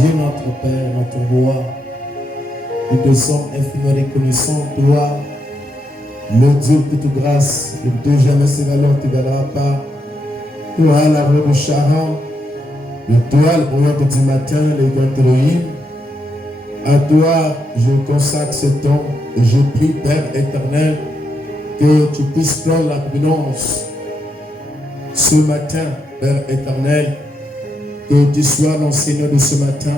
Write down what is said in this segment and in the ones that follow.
Dieu notre Père, notre Roi, nous te sommes infiniment reconnaissants, toi, le Dieu de toute grâce, le Dieu jamais se valeur te valera pas. Toi, l'arbre de Charan, le toi, le brouillard du matin, les grands Elohim. À toi, je consacre ce temps et je prie, Père éternel, que tu puisses prendre la providence ce matin, Père éternel, que tu sois l'enseignant de ce matin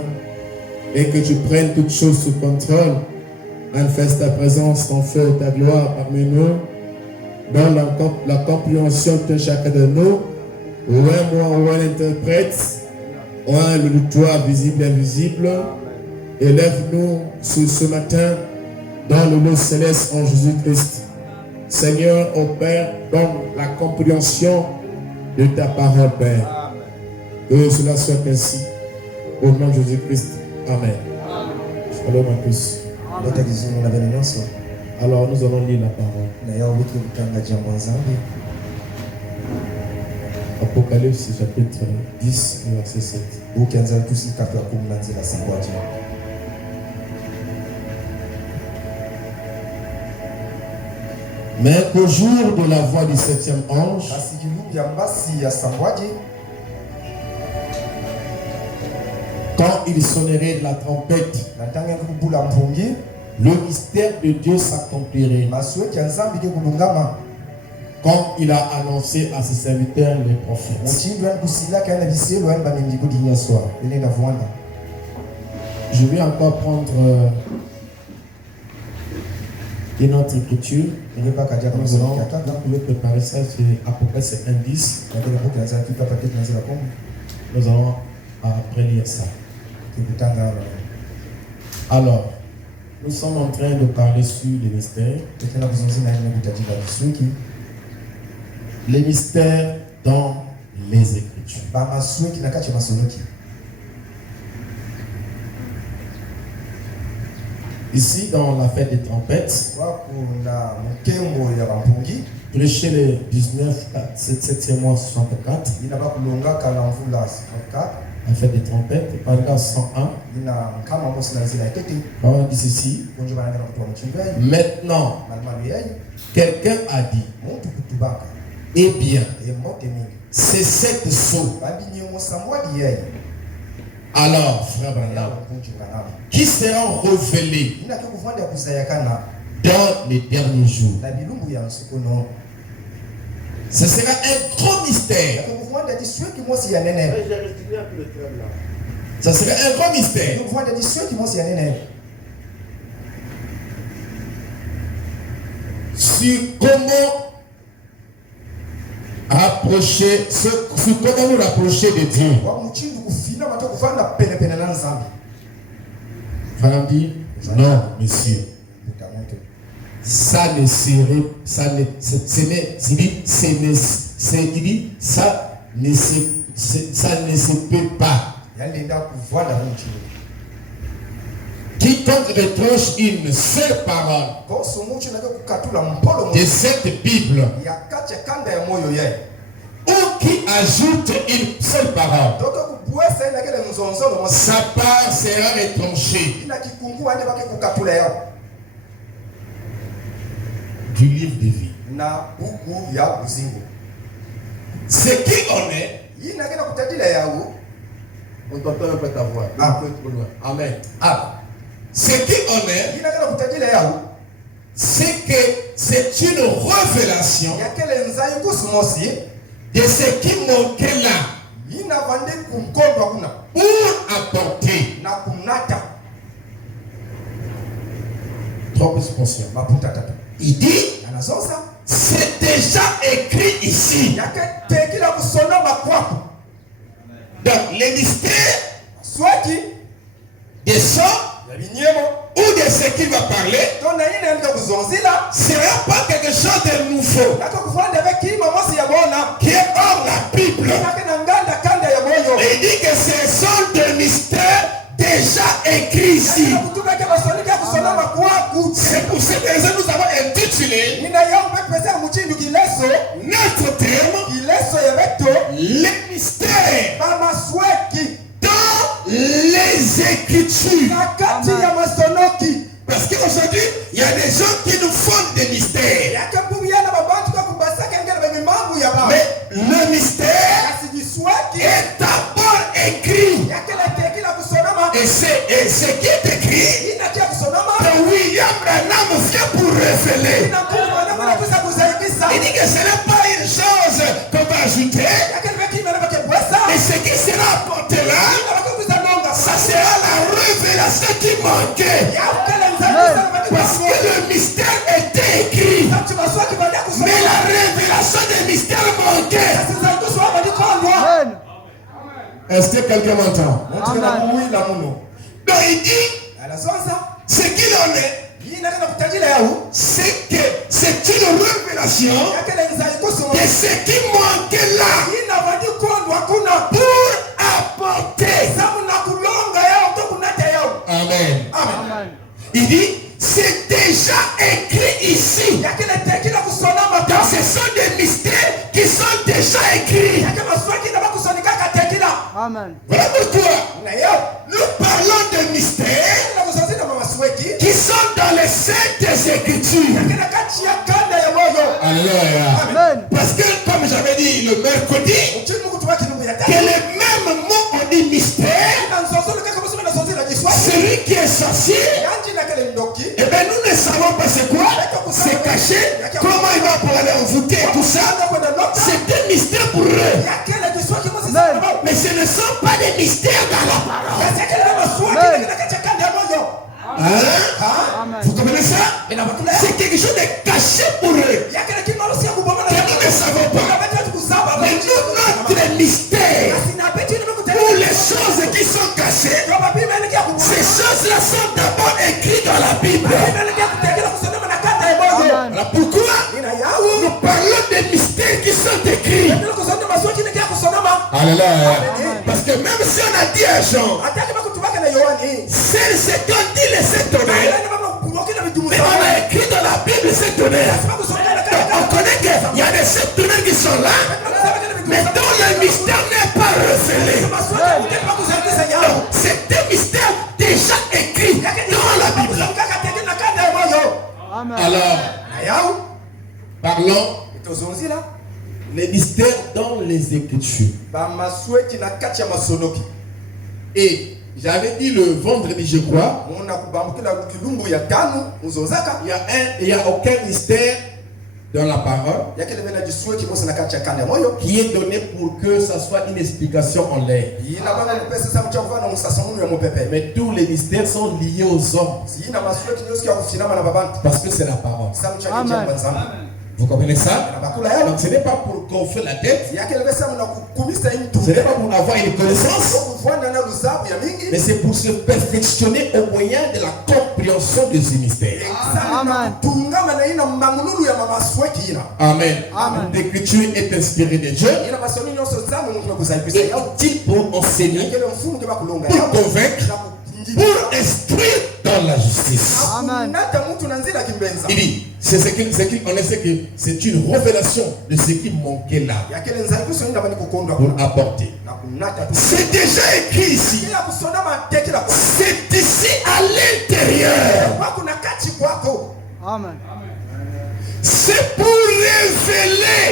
et que tu prennes toutes choses sous contrôle. Manifeste ta présence, ton feu, ta gloire parmi nous, dans la compréhension de chacun de nous, ou un moi, ou un interprète, ou un le toi visible et invisible. Élève-nous ce matin dans le nom céleste en Jésus-Christ. Seigneur, au Père, donne la compréhension de ta parole, Père. Que cela soit ainsi. Au nom de Jésus-Christ. Amen. Shalom à tous. Alors nous allons lire la parole. Apocalypse chapitre 10, verset 7. Mais qu'au jour de la voix du septième ange, quand il sonnerait de la trompette, le mystère de Dieu s'accomplirait, comme il a annoncé à ses serviteurs les prophètes. Je vais encore prendre une autre écriture. Nous pouvons préparer ça, c'est à peu près 1:10. Nous allons après lire ça. Alors, nous sommes en train de parler sur les mystères. Les mystères dans les Écritures. Ici, dans la fête des trompettes, prêcher les 19, 7e mois 64, la fête des trompettes, paragraphe 101, on dit ceci. Maintenant, quelqu'un a dit, eh bien, c'est cette sceau. Alors, frère Branham, qui sera révélé dans les derniers jours? Ce sera un grand mystère. Ça sera un grand mystère. Sur comment approcher, sur comment nous rapprocher de Dieu. Madame dit, non, monsieur. Ça ne serait, ça ne se peut pas. Quiconque retranche une seule parole de cette Bible, ou qui ajoute une seule parole, sa part sera retranchée du livre de vie. Ce qui en est, on t'entend un peu ta voix. Amen. Ce qui en est, c'est que c'est une révélation de ce qui manquait là pour apporter. Trop conscient. Il dit, c'est déjà écrit ici. Donc les mystères des sons ou de ce qu'il va parler sera pas quelque chose de nouveau qui est hors la Bible. Et il dit que ce sont des mystères déjà écrits ici. C'est pour cette raison que nous avons intitulé notre terme les mystères dans les Écritures. Amen. Parce qu'aujourd'hui, il y a des gens qui nous font des mystères. Mais le mystère est d'abord écrit. Et ce qui est écrit, que William Branham vient pour révéler. Il dit que ce n'est pas une chose qu'on va ajouter. Mais ce qui sera apporté là, ça sera la révélation qui manquait. Parce que le mystère était écrit. Mais la révélation des mystères manquait. Est-ce que quelqu'un m'entend? Donc il dit, ce qu'il en est, c'est que c'est une révélation de ce qui manquait là pour apporter. Amen. Amen. Il dit, c'est déjà écrit ici. Donc ce sont des mystères qui sont déjà écrits. Amen. Voilà pourquoi nous parlons de mystères qui sont dans les Saintes Écritures. Alléluia. Amen. Parce que, comme j'avais dit le mercredi, que les mêmes mots ont dit mystère. Celui qui est sorcier, eh bien nous ne savons pas c'est quoi, c'est caché, comment il va pouvoir aller envoûter tout ça. C'est un mystère pour eux. Mais ce ne sont pas des mystères dans la parole. Hein? Vous comprenez ça? C'est quelque chose de caché pour eux. Que nous ne savons pas. Mais nous, notre mystère, pour les choses qui sont cachées, ces choses-là sont d'abord écrites dans la Bible. Voilà pourquoi nous parlons des mystères qui sont écrits. Alléluia. Parce que même si on a dit à Jean, c'est ce qu'on dit les étonnés, mais on a écrit dans la Bible ces tonnerres. Donc on connaît qu'il y a des sept tonnerres qui sont là, mais dont le mystère n'est pas révélé. Donc c'est un mystère déjà écrit dans la Bible. Alors, parlons les mystères dans les Écritures. Et j'avais dit le vendredi, je crois, il n'y a aucun mystère dans la parole qui est donné pour que ça soit une explication en l'air. Mais tous les mystères sont liés aux hommes. Parce que c'est la parole. Amen. Vous comprenez ça? Donc ce n'est pas pour gonfler la tête. Ce n'est pas pour avoir une connaissance. Mais c'est pour se perfectionner au moyen de la compréhension de ces mystères. Amen. Amen. L'écriture est inspirée de Dieu. Et utile pour enseigner, pour convaincre, pour instruire dans la justice. Amen. Il dit, c'est ce qu'on essaie que c'est une révélation de ce qui manquait là pour apporter. C'est déjà écrit ici. C'est ici à l'intérieur. Amen. C'est pour révéler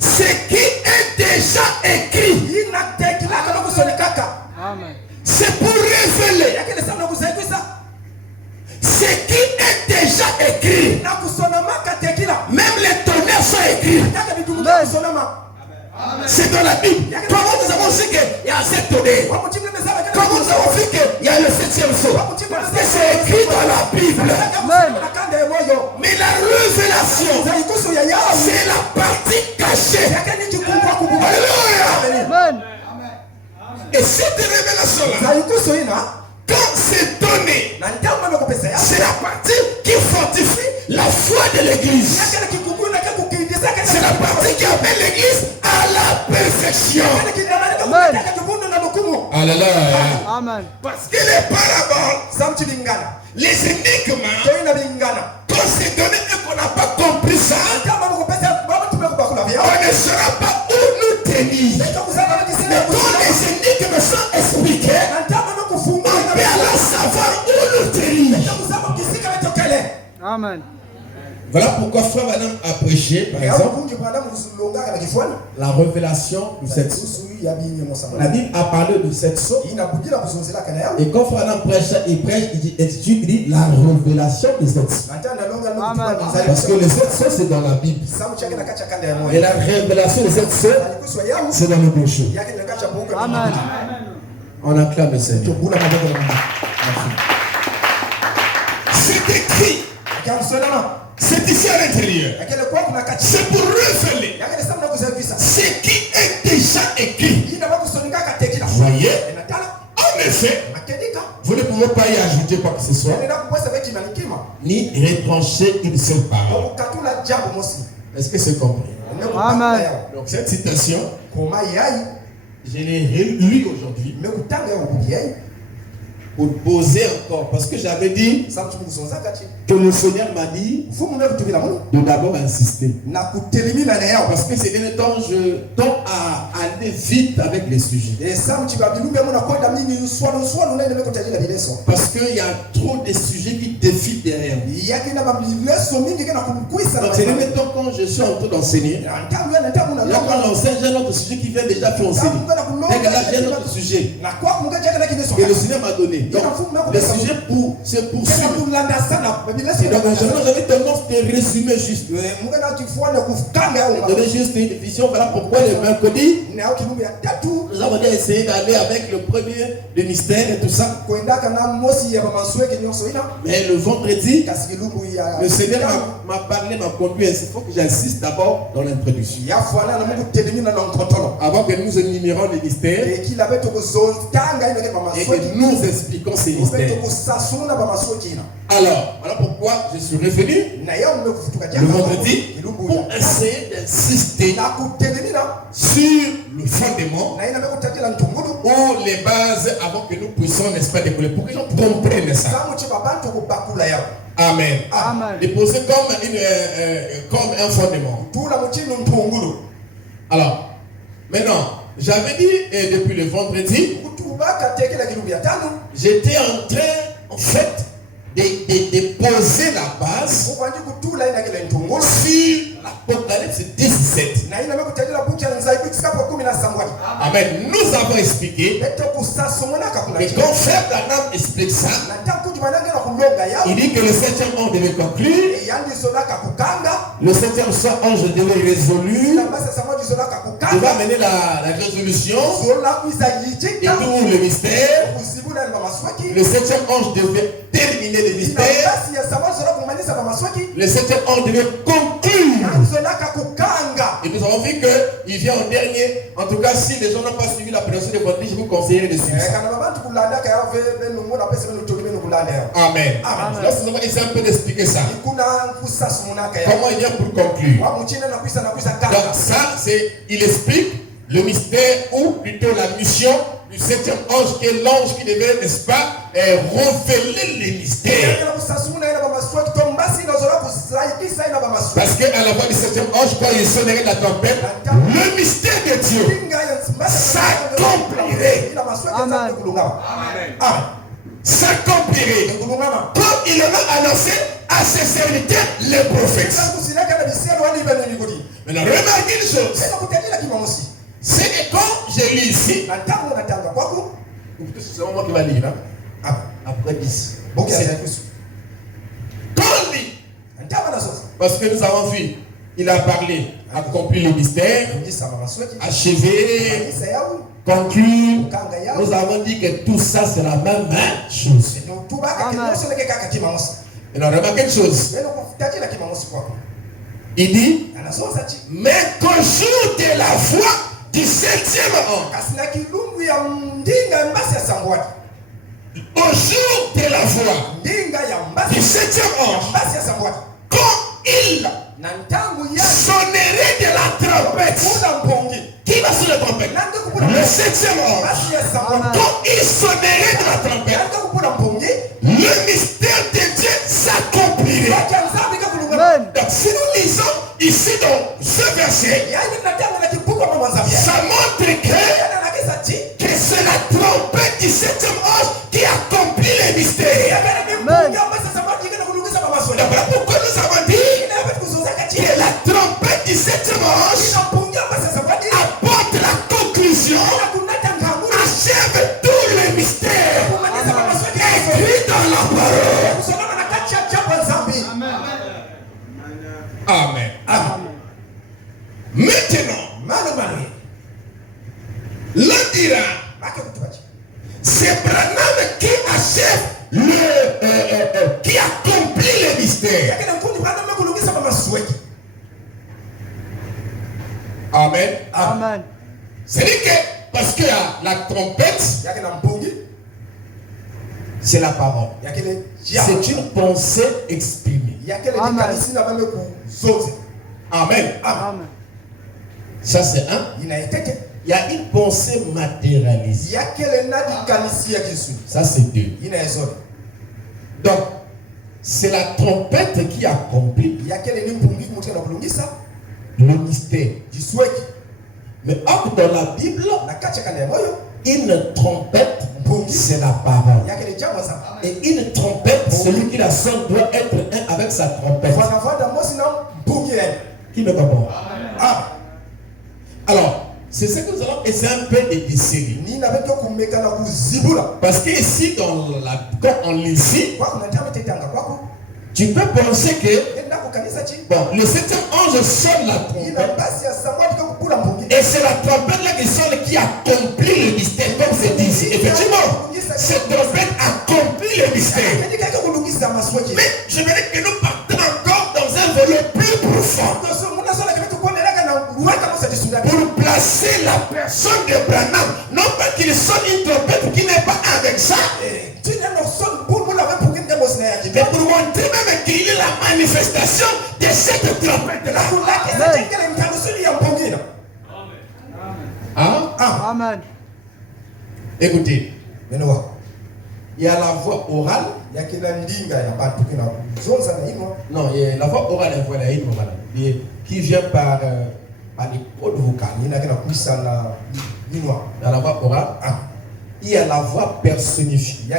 ce qui est déjà écrit. Amen. C'est pour révéler ce qui est déjà écrit. Même les tonnerres sont écrits. C'est dans la Bible. Comment nous avons su qu'il y a 7 tonnerres? Comment nous avons vu qu'il y a le 7e saut? Parce que c'est écrit dans la Bible. Mais la révélation, c'est la partie cachée. Alléluia. Amen. Et cette révélation-là, quand c'est donné, c'est la partie qui fortifie la foi de l'église. C'est la partie qui amène l'église à la perfection. Alléluia. Amen. Parce que les paraboles, les énigmes, quand c'est donné et qu'on n'a pas compris ça, on ne saura pas où nous tenir. Mais quand les énigmes que me sont expliquées, on peut alors savoir où nous tenir. Amen. Voilà pourquoi Frère Branham a prêché, par exemple, la révélation du sexe. La Bible a parlé de sexe. Et quand Frère Branham prêche, il dit la révélation du sexe. Amen. Parce que le sexe, c'est dans la Bible. Et la révélation du sexe, c'est dans le péché. Amen. On acclame le Seigneur. C'est écrit. C'est ici à l'intérieur. C'est pour révéler ce qui est déjà écrit. Vous voyez? En effet, vous ne pouvez pas y ajouter quoi que ce soit, ni retrancher une seule parole. Est-ce que c'est compris? Amen. Donc cette citation, je l'ai relue aujourd'hui pour poser encore, parce que j'avais dit que le Seigneur m'a dit de d'abord insister. Parce que ces derniers temps, je tends à aller vite avec les sujets. Parce qu'il y a trop de sujets qui défilent derrière. Donc ces derniers temps, quand je suis en train d'enseigner, là quand j'enseigne, j'ai un autre sujet qui vient déjà pour enseigner. Dès que là, j'ai un autre sujet que le Seigneur m'a donné. Donc, le sujet c'est pour suivre. Et donc, j'avais tendance de résumer juste. Donner juste une vision. Voilà pourquoi le mercredi, nous avons déjà essayé d'aller avec le premier, le mystère et tout ça. Mais le vendredi, le Seigneur m'a parlé, m'a conduit. Il faut que j'insiste d'abord dans l'introduction. Avant que nous énumérons les mystères et que nous expliquions ces mystères. Alors, voilà pourquoi je suis revenu le vendredi pour essayer d'insister sur le fondement ou les bases avant que nous puissions, n'est-ce pas, décoller, pour que les gens comprennent ça. Amen. Amen. Déposer comme un fondement. Alors, maintenant, j'avais dit depuis le vendredi, j'étais en train, en fait, de poser la base sur l'Apocalypse 17. Amen. Nous avons expliqué, et quand Frère Branham explique ça, il dit que le 7e ange devait conclure, le 7e ange devait résolu, devait amener la résolution et tout le mystère. Le 7e ange devait terminer le mystère. Le 7e ange devait conclure. Et nous avons vu qu'il vient en dernier. En tout cas, si les gens n'ont pas suivi la prédication de vendredi, je vous conseillerais de suivre ça. Amen. Là, nous allons essayer un peu d'expliquer ça. Comment il vient pour conclure. Donc ça, il explique le mystère ou plutôt la mission du 7e ange, qui est l'ange qui devait, n'est-ce pas, révéler les mystères. Parce qu'à la voix du 7e ange, quand il sonnerait la trompette, le mystère de Dieu s'accomplirait. Amen. S'accomplirait. Comme il l'a annoncé à ses serviteurs, les prophètes. Maintenant, remarquez une chose. C'est que quand je lis ici, c'est moi qui va lire, hein? Après 10. Quand on lit, parce que nous avons vu, il a parlé, accompli le mystère, achevé, conclu. Nous avons dit que tout ça c'est la même chose. Alors remarquez une chose. Il dit, mais qu'au jour de la foi du 7e ange, au jour de la voix du 7e ange, quand il sonnerait de la trompette, qui va sur la trompette? Le 7e ange. Quand il sonnerait de la trompette, le mystère de Dieu s'accomplirait. Donc si nous lisons ici dans ce verset, ça montre que Et c'est la trompette du 7e ange qui accomplit les mystères. Amen. Voilà pourquoi nous avons dit que la trompette du 7e ange apporte la conclusion, achève tous les mystères écrits dans la parole. Amen. Amen. Maintenant, l'on dira, c'est Branham qui achève qui accomplit les mystères. Amen. Amen. C'est-à-dire que, parce que la trompette, c'est la parole. C'est une pensée exprimée. Amen. Amen. Amen. Ça c'est un. Il y a une pensée matérialisée. Ça c'est deux. Donc, c'est la trompette qui accomplit le mystère. Mais or, dans la Bible, une trompette, c'est la parole. Et une trompette, celui qui la sonne doit être un avec sa trompette. Qui me comprend? Ah. Alors, c'est ce que nous allons essayer un peu de déceler. Parce que ici, quand on lit ici, tu peux penser que bon, le 7e ange sonne la trompette. Et c'est la trompette là qui sonne qui accomplit le mystère, comme c'est dit ici. Effectivement, cette trompette accomplit le mystère. Mais je voudrais que nous partons encore dans un volet plus profond. Pour placer la personne de Branham, non pas qu'il sonne une trompette qui n'est pas avec ça, mais pour montrer même qu'il est la manifestation de cette trompette-là. Amen. Écoutez, il y a la voix orale. Non, il y a la voix orale qui vient par les codes vocales. Il y a la voix orale. Il y a la voix personnifiée.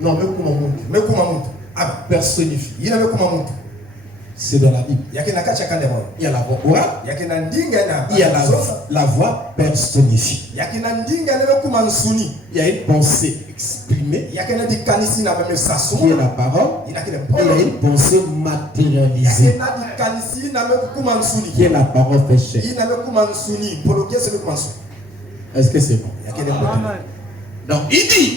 Non, mais comment personnifié. C'est dans la Bible. Il y a la voix orale. Il y a la voix personnifiée. Il y a une pensée exprimée qui est la parole. Il y a une pensée matérialisée qui est la parole fait chair. Est-ce que c'est bon? Amen. Donc il dit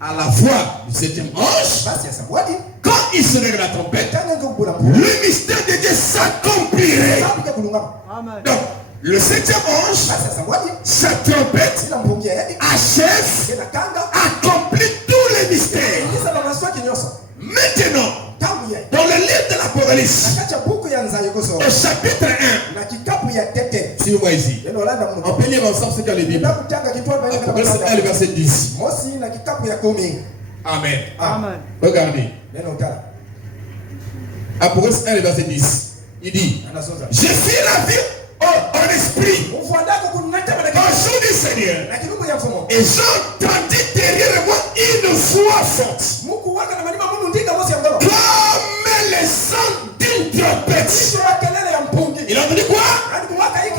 à la voix du 7e ange, quand il sonnerait la trompette, le mystère de Dieu s'accomplirait. Amen. Donc, le 7e ange, sa trompette, achève, accomplit tous les mystères. Maintenant, dans le livre de l'Apocalypse, au chapitre 1, suivez-moi ici. On peut lire ensemble ce qu'il y a le Bible. Apocalypse 1, le verset 10. Amen. Amen. Regardez. Apocalypse 1, le verset 10. Il dit, je suis ravi en esprit au jour du Seigneur. Et j'entendis derrière moi une voix forte, comme le son d'une trompette. Il a entendu quoi?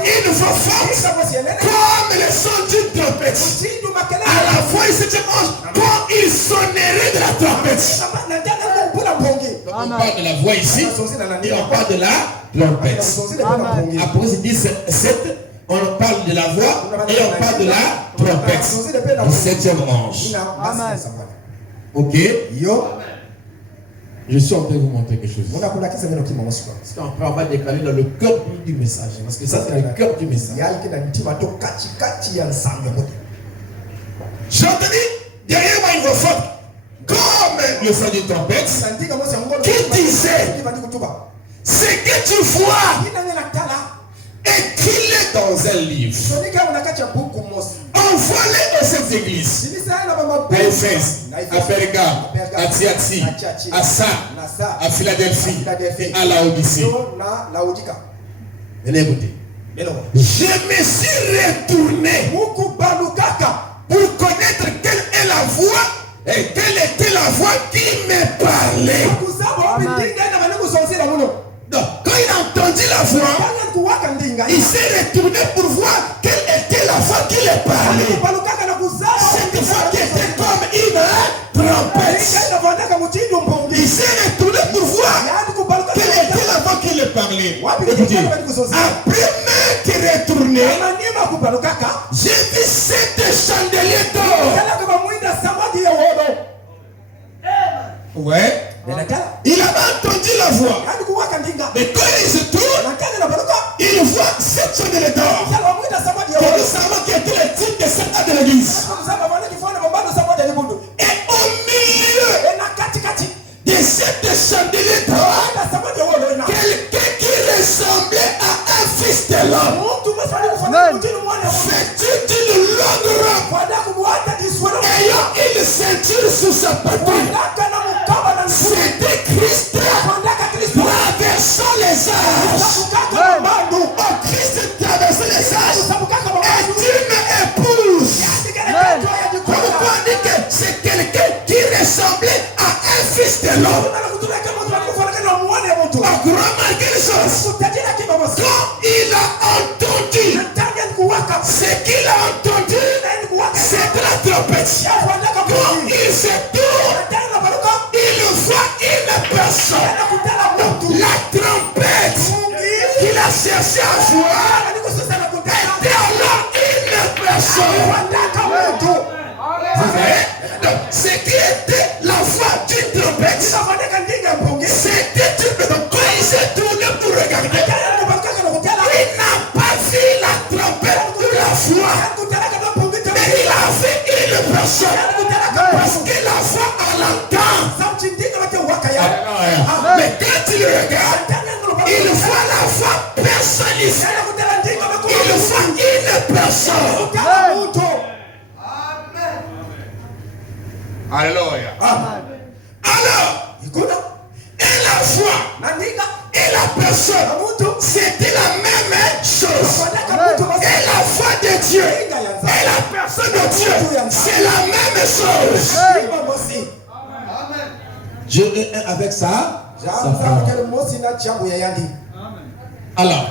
Une voix forte, comme le son d'une trompette. À la fois, il s'était ange quand il sonnerait de la trompette. Donc, on parle de la voix ici et on parle de la trompette. Après, c'est 17, on parle de la voix et on parle de la trompette. Le 7e ange. Amen. Ok? Je suis en train de vous montrer quelque chose. Parce qu'après, on va décaler dans le cœur du message. Parce que ça, c'est le cœur du message. J'ai entendu derrière moi une voix forte, comme le son d'une trompette, qui disait, ce que tu vois, écris-le dans un livre. Envoie-le dans cette église. À Éphèse, à Pergame, à Thyatire, à Sardes, à Philadelphie et à Laodicée. Venez écouter. Je me suis retourné pour connaître quelle est la voix et quelle était la voix qui me parlait. Donc, quand il a entendu la voix, il s'est retourné pour voir quelle était la voix qui le parlait. Cette voix qui était comme une trompette. Il s'est retourné pour voir quelle était la voix qui le parlait. Écoutez, après m'être retourné, j'ai vu 7 chandeliers d'or. Ouais. Il avait entendu la voix. Mais quand il se tourne, il voit 7 chandeliers d'or. Il dit savoir qui était le type de Satan de l'église. Et au milieu de 7 chandeliers d'or, quelqu'un qui ressemblait à un fils de l'homme, vêtu d'une longue robe, ayant une ceinture sous sa poitrine. C'était Christ traversant les âges. Oh, Christ traversant les âges. Et une épouse. Pourquoi on dit que c'est quelqu'un qui ressemblait à un fils de l'homme? On remarque une chose. Quand il a entendu, ce qu'il a entendu, c'est la trompette. Quand il se tourne, il voit une personne. La trompette qu'il a cherché à voir était alors une personne. Vous voyez? Donc, ce qui était la voix d'une trompette, c'était une. Donc, quand il s'est tourné pour regarder, il n'a pas vu la trompette ou la voix, mais il a vu une personne. Parce que la voix, on l'entend. Mais quand il regarde, il voit la voix personnalisée. Il voit une personne. Alléluia. Alors, et la voix et la personne, c'était la même chose. Et la voix de Dieu et la personne de Dieu, c'est la même chose. Dieu est un avec ça. Alors,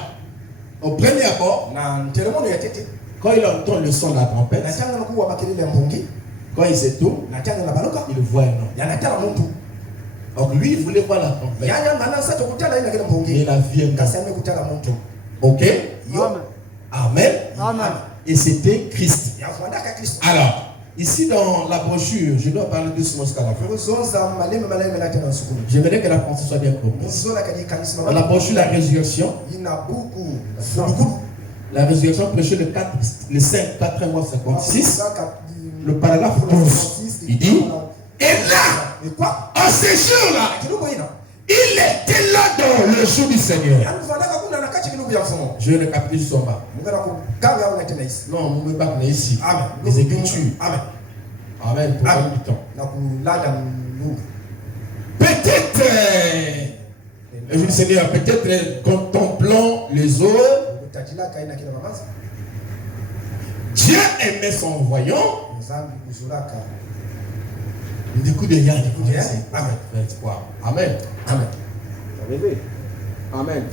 au premier abord, quand il entend le son de la trompette, quand il se tourne, il voit un homme. Donc lui, il voulait voir la trompette. Il a vu un homme. Ok? Amen. Amen. Et c'était Christ. Alors, ici dans la brochure, je dois parler doucement jusqu'à la fin. J'aimerais que la pensée soit bien comprise. Dans la brochure La Résurrection, la résurrection prêchée le 5, 4 mois 56, le paragraphe 12, il dit, et là, en ce jour-là, il était là dans le jour du Seigneur. Je vais le capter juste en bas. Non, on ne me pas ici. Les Écritures. Amen. Peut-être, je dis Seigneur, peut-être contemplant les eaux, Dieu aimait son voyant. Du coup de rien, du coup de rien. Amen. Amen. Amen. Amen.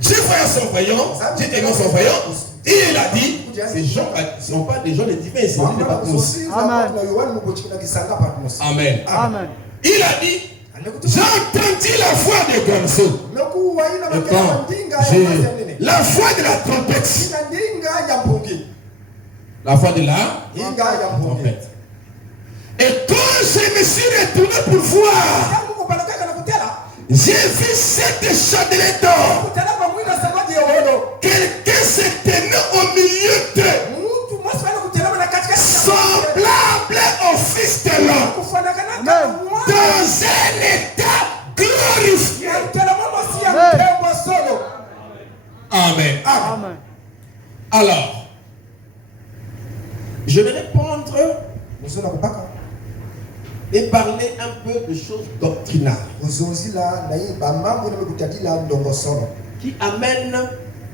Dieu voyait son voyant, Dieu aimait son voyant, et il a dit, ces gens ne sont pas des gens de divins, c'est des Patmos. Amen. Amen. Amen. Il a dit, j'ai entendu la voix de Gonzo. La voix de la trompette. La voix de la trompette. Et quand je me suis retourné pour voir, j'ai vu 7 chandeliers d'or. Quelqu'un s'est tenu au milieu d'eux, semblable au Fils de l'homme, dans un état glorifié. Amen. Amen. Alors, je vais répondre et parler un peu de choses doctrinales qui amènent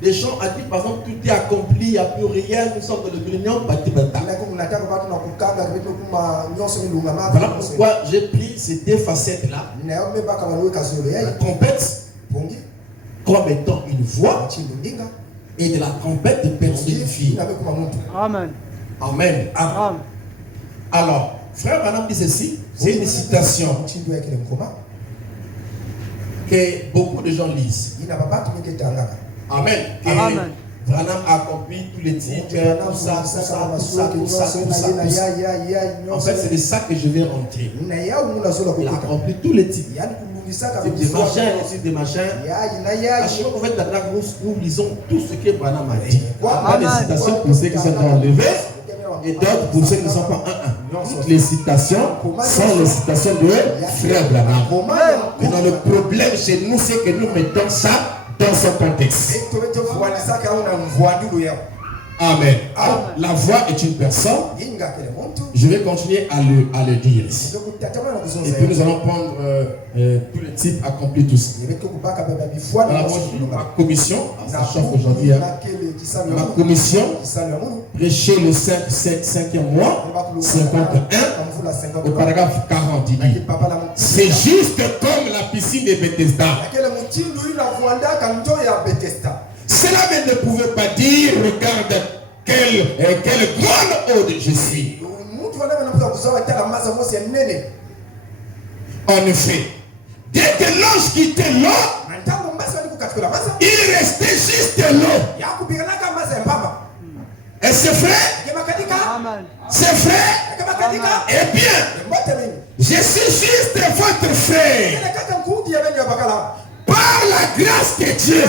des gens a dit par exemple tout est accompli, il n'y a plus rien, nous sommes dans le millénium. Voilà pourquoi j'ai pris ces deux facettes-là. La trompette comme étant une voix et de la trompette de personnifier. Amen. Amen. Amen. Alors, frère Branham dit ceci, c'est une citation que beaucoup de gens lisent. Amen. Amen. Branham a accompli tous les titres, tout ça. En fait, c'est de ça que je vais rentrer. Il a accompli tous les titres. C'est des machins, aussi des machins. À chaque fois qu'on fait la drague, nous lisons tout ce que Branham a dit. Il y a des citations pour ceux qui sont enlevés et d'autres pour ceux qui ne sont pas toutes les citations sont les citations de frère Branham. Maintenant, le problème chez nous, c'est que nous mettons ça dans son contexte. Amen. La voix est une personne. Je vais continuer à le dire. Et puis nous allons prendre tous les types, accomplir tout ça. Ma commission, sachant qu'aujourd'hui, ma commission, prêcher le 5e mois, 51, au paragraphe 40, il dit, c'est juste comme la piscine de Bethesda. Cela ne pouvait pas dire, regarde quelle grande ode je suis. En effet, dès que l'ange quittait l'eau, il restait juste l'eau. Et c'est vrai? C'est vrai? Eh bien, je suis juste votre frère. Par la grâce de Dieu.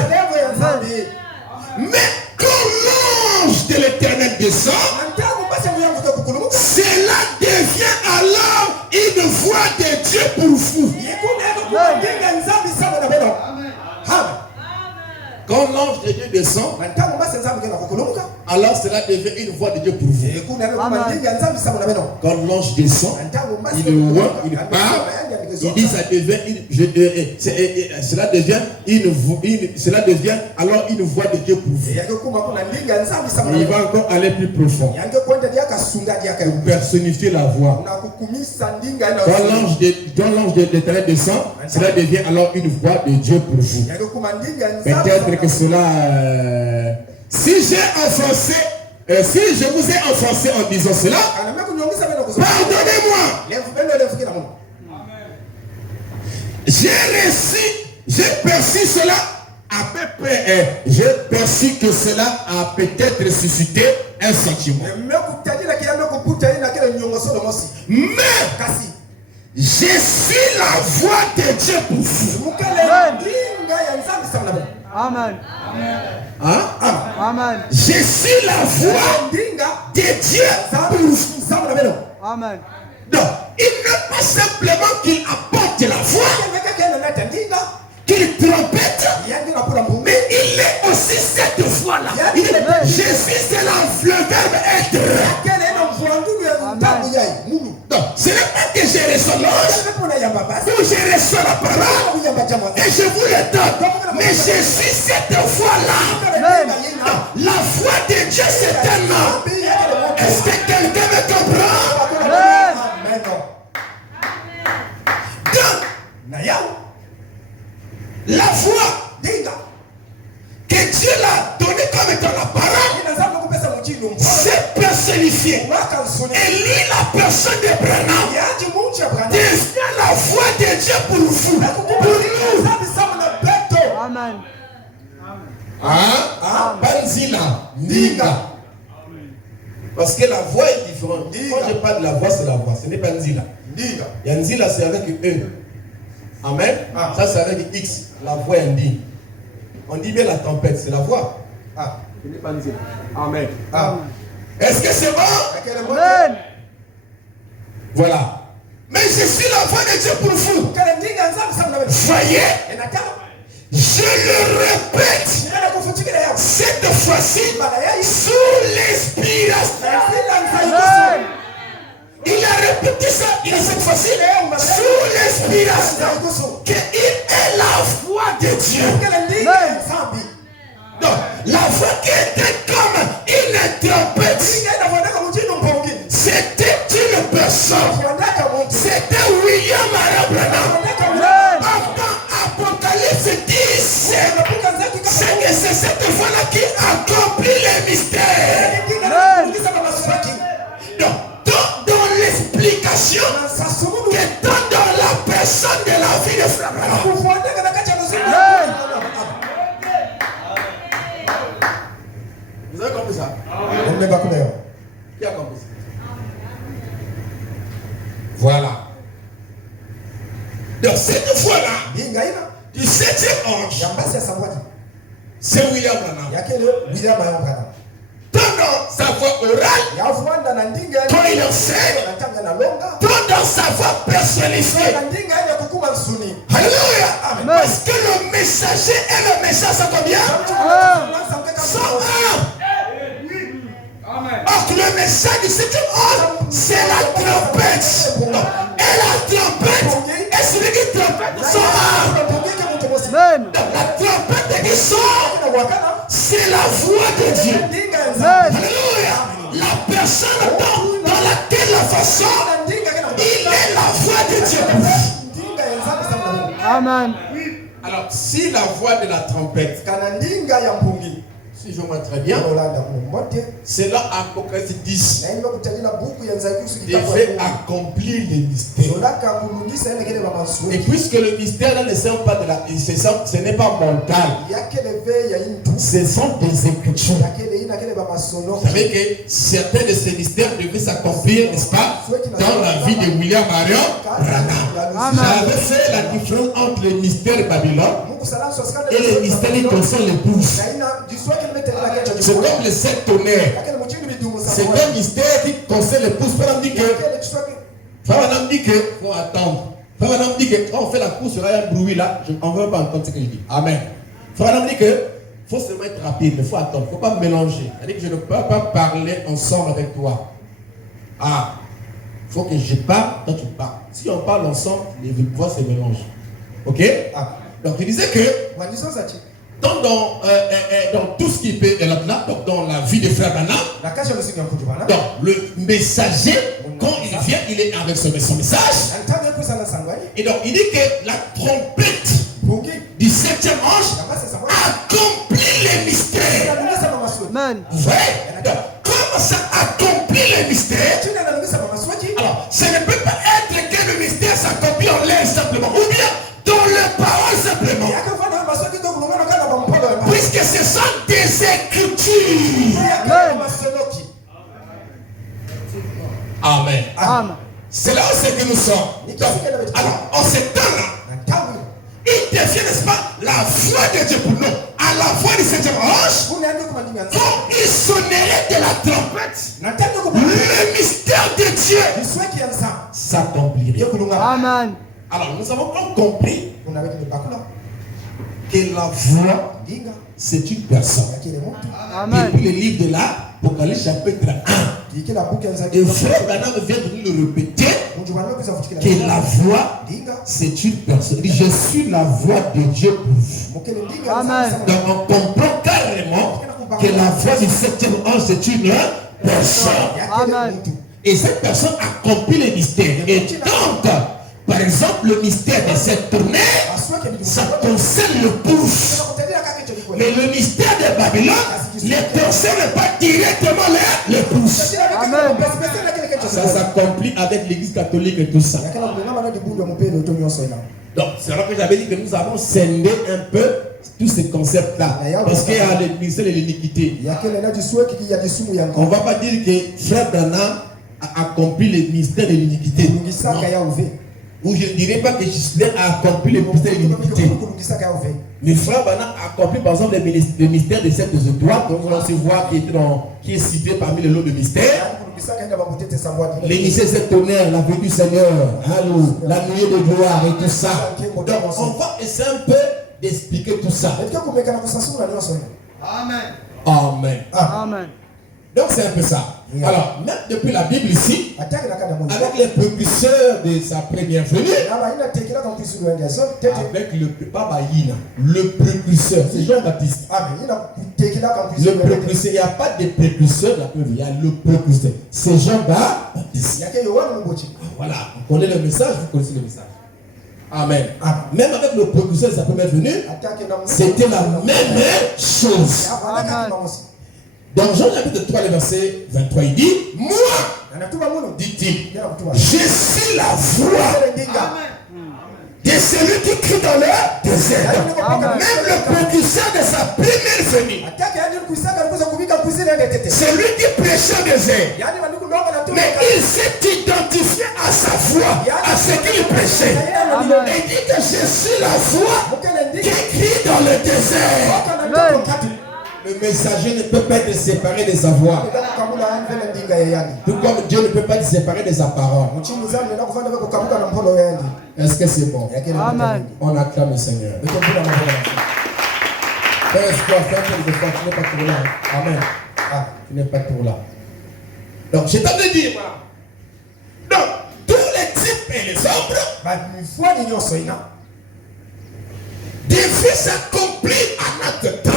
Mais quand l'ange de l'Éternel descend, cela devient alors une voix de Dieu pour vous. Quand l'ange de Dieu descend, alors cela devient une voix de Dieu pour vous. Quand l'ange descend, il voit, il parle, il dit ça devient cela devient alors une voix de Dieu pour vous. Mais il va encore aller plus profond. Pour personnifier la voix. Quand l'ange de l'Éternel descend, cela devient alors une voix de Dieu pour vous. Peut-être que cela, si je vous ai offensé en disant cela, pardonnez-moi. J'ai perçu cela à peu près, j'ai perçu que cela a peut-être suscité un sentiment. Mais je suis la voix de Dieu pour vous. Amen. Hein? Amen. Je suis la voix de Dieu pour vous. Amen. Donc, il n'est pas simplement qu'il apporte la voix, qu'il trompette, mais il est aussi cette voix-là. Je suis le verbe être. Donc, ce n'est pas que je reçois l'ange, ou je reçois la parole, et je vous le donne. Mais je suis cette voix-là. La voix de Dieu, c'est un nom. Est-ce que quelqu'un me comprend? Donc, la voix que Dieu l'a donnée comme étant la parole, c'est personnifié. Et lui, la personne de Branham, devient la voix de Dieu pour vous, pour nous. Amen. Banzila, Ndiga. Parce que la voix est différente. Quand je parle de la voix, c'est la voix. Ce n'est pas Nzila. Nzila, c'est avec E. Amen. Ça, c'est avec X. La voix est Ndi. On dit bien la tempête, c'est la voix. Ce n'est pas Nzila. Amen. Est-ce que c'est bon? Amen. Voilà. Mais je suis la voix de Dieu pour vous. Voyez, je le répète. Cette fois-ci, sous l'inspiration. Il a répété ça cette fois-ci sous l'inspiration qu'il est la voix de Dieu. Donc, La voix qui était comme une trompette. C'était une personne. C'était William Branham. Dans Apocalypse 10, c'est que c'est cette voix-là qui accomplit les mystères. Donc, dans l'explication, étant dans la personne de la vie de Frère Branham. Vous avez compris ça? Qui a compris ça? Voilà. Donc cette fois-là, du 7e ange, c'est William Branham. Dans sa voix orale, quand il enseigne, dans sa voix personnalisée. Alléluia. Parce que le messager et le message, c'est combien? 101. Or que le message du 7e ange, c'est la trompette. Et la trompette est celui qui trompette 101. La trompette qui sort, c'est la voix de Dieu. Alléluia. La personne dans laquelle la façon, il est la voix de Dieu. Amen. Alors, si la voix de la trompette, si je vois très bien, c'est là Apocalypse 10. Devait accomplir les mystères. Et puisque le mystère là ne sert pas de la. Ce n'est pas mental. Ce sont des écritures. Vous savez que certains de ces mystères devaient s'accomplir, n'est-ce pas, dans la vie de William Marion Branham. J'avais fait la différence entre les mystères de Babylone et les mystères qui concernent l'épouse. C'est comme les 7 tonnerres. C'est un mystère qui concerne l'épouse. Frère dit que faut attendre. Frère dit que quand on fait la course, il y aura un bruit là. On ne veut pas entendre ce que je dis. Amen. Frère dit que faut seulement être rapide, il faut attendre. Il ne faut pas mélanger. C'est-à-dire que je ne peux pas parler ensemble avec toi. Ah, il faut que je parle, toi tu parles. Si on parle ensemble, les voix se mélangent. Ok? Donc je disais que dans tout ce qui peut être là, donc dans la vie de Frère Branham, donc le messager, quand il vient, il est avec son message. Et donc il dit que la trompette du 7e ange accomplit les mystères. Amen. Vous voyez? Donc, comment ça accomplit les mystères? Alors, ça ne peut pas être que le mystère s'accomplit en l'air simplement, ou bien dans les paroles simplement. Puisque ce sont des écritures. Amen. Amen. C'est là où c'est que nous sommes. Donc, alors, en ce temps-là, il devient, n'est-ce pas, la voix de Dieu pour nous. À la voix du 7e ange, quand il sonnerait de la trompette, le mystère de Dieu s'accomplirait. Amen. Alors, nous avons compris que la voix, c'est une personne. Amen. Et puis le livre de l'Apocalypse chapitre 1. Et Frère Branham vient de nous le répéter que la voix, c'est une personne. Je suis la voix de Dieu pour vous. Amen. Donc on comprend carrément que la voix du 7e ange, c'est une personne. Amen. Et cette personne accomplit les mystères. Et donc, par exemple, le mystère de cette tournée, ça concerne le pouce. Mais le mystère de Babylone ne concerne pas directement le pouce. Amen. Ça s'accomplit avec l'église catholique et tout ça. Donc, c'est alors que j'avais dit que nous avons scindé un peu tous ces concepts-là. Parce qu'il y a le mystère de l'iniquité. On ne va pas dire que Frère Branham a accompli le mystère de l'iniquité. Ou je ne dirais pas que Gislain a accompli le mystère de l'iniquité. Mais Frère Branham a accompli par exemple le mystère des 7 étoiles. Donc on se voit qui est cité parmi les lots de mystères. Les mystères de cette tonnerre, la venue du Seigneur, la nuée de gloire et tout ça. Donc on va essayer un peu d'expliquer tout ça. Amen. Amen. Amen. Donc c'est un peu ça. Alors, même depuis la Bible ici, avec les précurseurs de sa première venue, avec le précurseur, c'est Jean-Baptiste. Le précurseur, il n'y a pas de précurseur de la première venue, il y a le précurseur. C'est Jean-Baptiste. Voilà, vous connaissez le message, vous connaissez le message. Amen. Même avec le précurseur de sa première venue, c'était la même chose. Amen. Dans Jean chapitre 3, le verset 23, il dit, moi, dit-il, je suis la voix de celui qui crie dans le désert. Même le précurseur de sa première venue, celui qui prêchait au désert, mais il s'est identifié à sa voix, à ce qu'il prêchait. Et dit que je suis la voix qui crie dans le désert. Le messager ne peut pas être séparé de sa voix. Tout comme Dieu ne peut pas être séparé de sa parole. Est-ce que c'est bon? Amen. On acclame le Seigneur. Frère, tu n'es pas trop là. Amen. Tu n'es pas trop là. Donc, je t'avais dit, donc, tous les types et les ombres devaient s'accomplir à notre temps.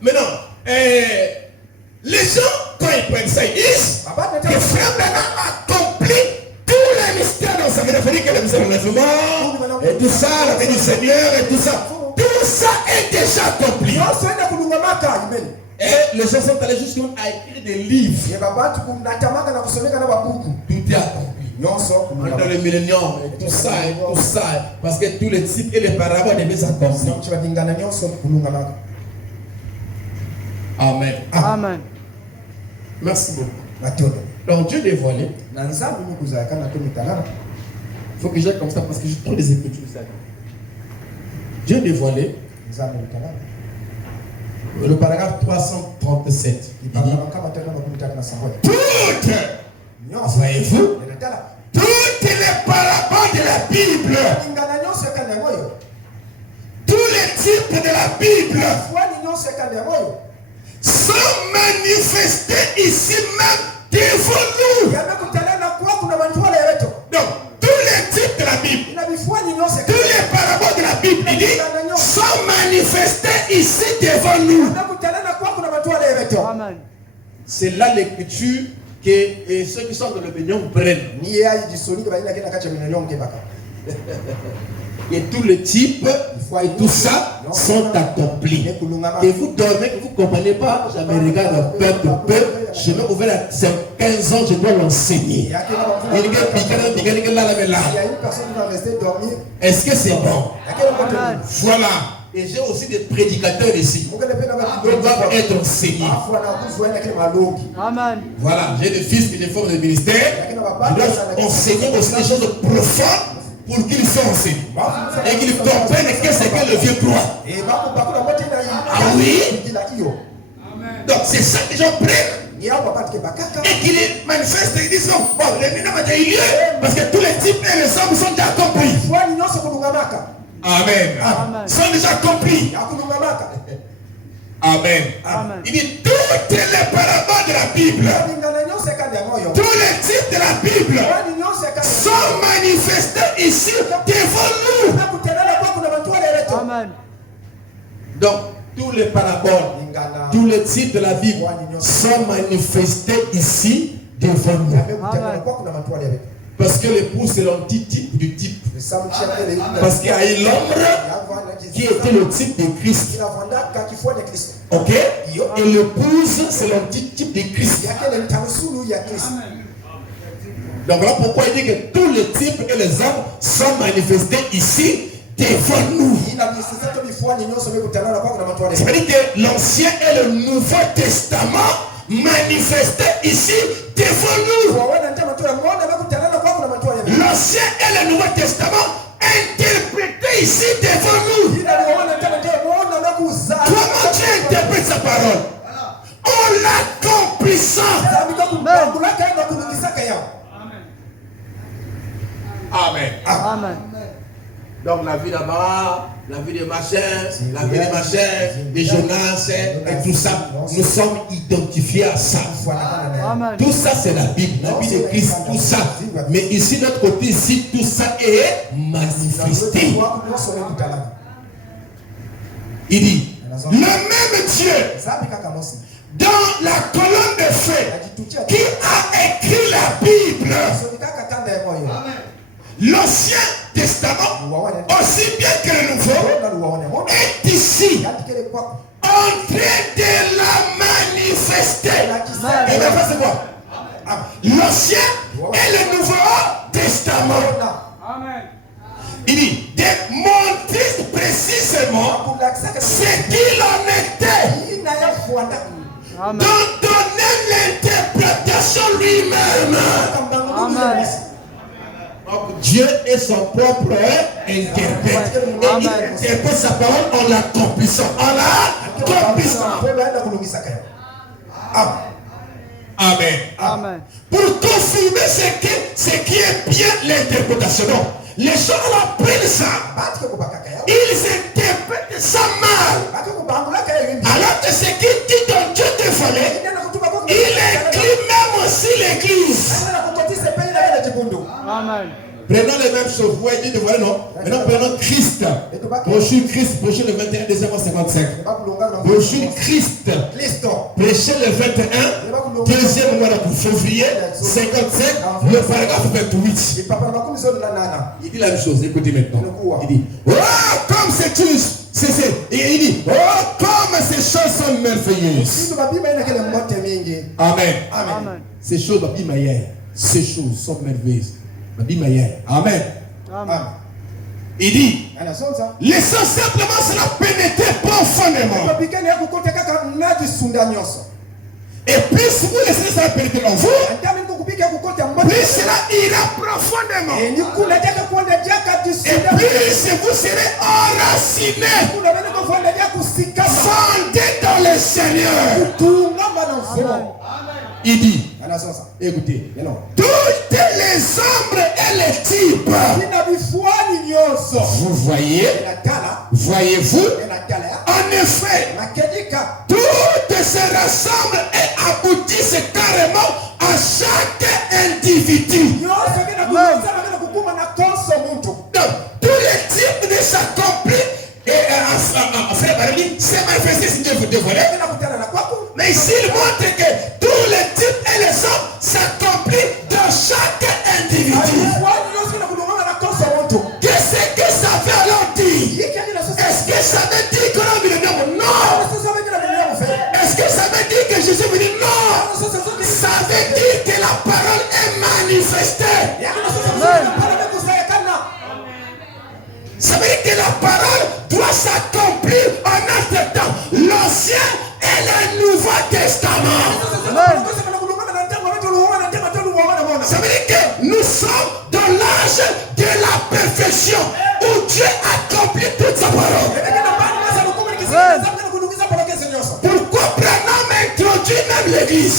Maintenant, les gens, quand ils prennent ça, ils disent que frère maintenant accompli tous les mystères dans sa vie. Que le mystère de l'enlèvement, et tout ça, la vie du Seigneur, et tout ça. Tout ça est déjà accompli. Et les gens sont allés jusqu'à écrire des livres. Tout est accompli. Dans le millénium, et tout ça, parce que tous les types et les paraboles devaient s'accomplir. Amen. Amen. Merci beaucoup. Donc Dieu dévoilé. Il faut que j'aille comme ça parce que j'ai trop des écritures. Dieu dévoilé. Le paragraphe 337. Il dit, voyez-vous, toutes les paraboles de la Bible, tous les types de la Bible sont manifestés ici même devant nous. Donc, tous les types de la Bible, tous les paraboles de la Bible, il dit, sont manifestés ici devant nous. Amen. C'est là l'écriture que ceux qui sont dans le million prennent. Et tous les types et tout ça sont accomplis. Et vous dormez, que vous ne comprenez pas, jamais regarde un peuple. Je vais ouvrir à 15 ans, je dois l'enseigner. Est-ce que c'est bon? Voilà. Et j'ai aussi des prédicateurs ici. Ils doivent être enseignés. Amen. Voilà, j'ai des fils qui forment des ministères. Je dois enseigner aussi des choses profondes pour qu'ils soient enseignés. Et qu'ils comprennent qu'est-ce que le vieux croit. Ah oui? Donc c'est ça que les gens prennent. Et qu'ils manifestent et disent bon, le minimum a déjà eu lieu parce que tous les types et les hommes sont déjà accomplis. Amen. Sont déjà accomplis. Amen. Il dit toutes les paraboles de la Bible, tous les types de la Bible sont manifestés ici devant nous. Amen. Donc, tous les paraboles, tous les types de la Bible sont manifestés ici devant nous. Amen. Parce que l'époux, c'est l'antitype du type. Parce qu'il y a eu l'ombre qui était le type de Christ. Ok? Et l'épouse, c'est l'antitype de Christ. Donc voilà pourquoi il dit que tous les types et les hommes sont manifestés ici devant nous. C'est-à-dire que l'Ancien et le Nouveau Testament manifestés ici devant nous. L'Ancien et le Nouveau Testament interprétés ici devant nous. Comment tu interprètes sa parole? En l'accomplissant. Amen. Amen. Amen. Donc la vie là-bas, la vie de machin, la vie de machin, de Jonas et tout ça, nous sommes identifiés à ça. Amen. Tout ça c'est la Bible, la vie de Christ, tout ça. Mais ici, notre côté, ici, tout ça est manifesté. Il dit, le même Dieu, dans la colonne de feu, qui a écrit la Bible, l'Ancien Testament, aussi bien que le Nouveau, est ici, en train de la manifester. Et bien, c'est quoi? L'Ancien et le Nouveau Testament. Amen. Il dit, de montrer précisément ce qu'il en était. Amen. D'en donner l'interprétation lui-même. Amen. Donc Dieu est son propre interprète. Et il interprète sa parole en l'accomplissant. En l'accomplissant. Amen. Amen. Pour confirmer ce qui est bien l'interprétation. Donc, les gens apprennent ça. Ils interprètent ça mal. Alors que ce qui dit dans Dieu te fallait, il écrit même aussi l'église. Amen. Prenons les mêmes choses. Vous voyez, voilà, non? Maintenant, prenons Christ. Brochure Christ, brochure le 21, 255. Brochure Christ. Prêcher le 21, deuxième mois de février, 57, le paragraphe 28. Il dit la même chose, écoutez maintenant. Il dit, oh, comme c'est juste. Il dit, oh, comme ces choses sont merveilleuses. Amen. Amen. Ces choses, ces choses sont merveilleuses. Amen. Amen. Il dit, laissons simplement cela pénétrer profondément. Et plus vous laissez ça pénétrer en vous, plus cela ira profondément. Et plus vous serez enracinés, fondés dans le Seigneur. Il dit, écoutez, toutes les ombres et les types, vous voyez, voyez-vous, en effet, toutes se rassemblent et aboutissent carrément à chaque individu. Donc, tous les types de s'accomplir et c'est manifesté si Dieu vous dévoile. Mais ici, il montre que tous les types et les hommes s'accomplissent dans chaque individu. Qu'est-ce que ça veut alors dire? Est-ce que ça veut dire que l'homme est venu? Non. Est-ce que ça veut dire que Jésus est venu? Non. Ça veut dire que la parole est manifestée. Ça veut dire que la parole doit s'accomplir en notre temps. L'Ancien et le Nouveau Testament. Amen. Ça veut dire que nous sommes dans l'âge de la perfection où Dieu accomplit toute sa parole. Pourquoi Branham introduit même l'église?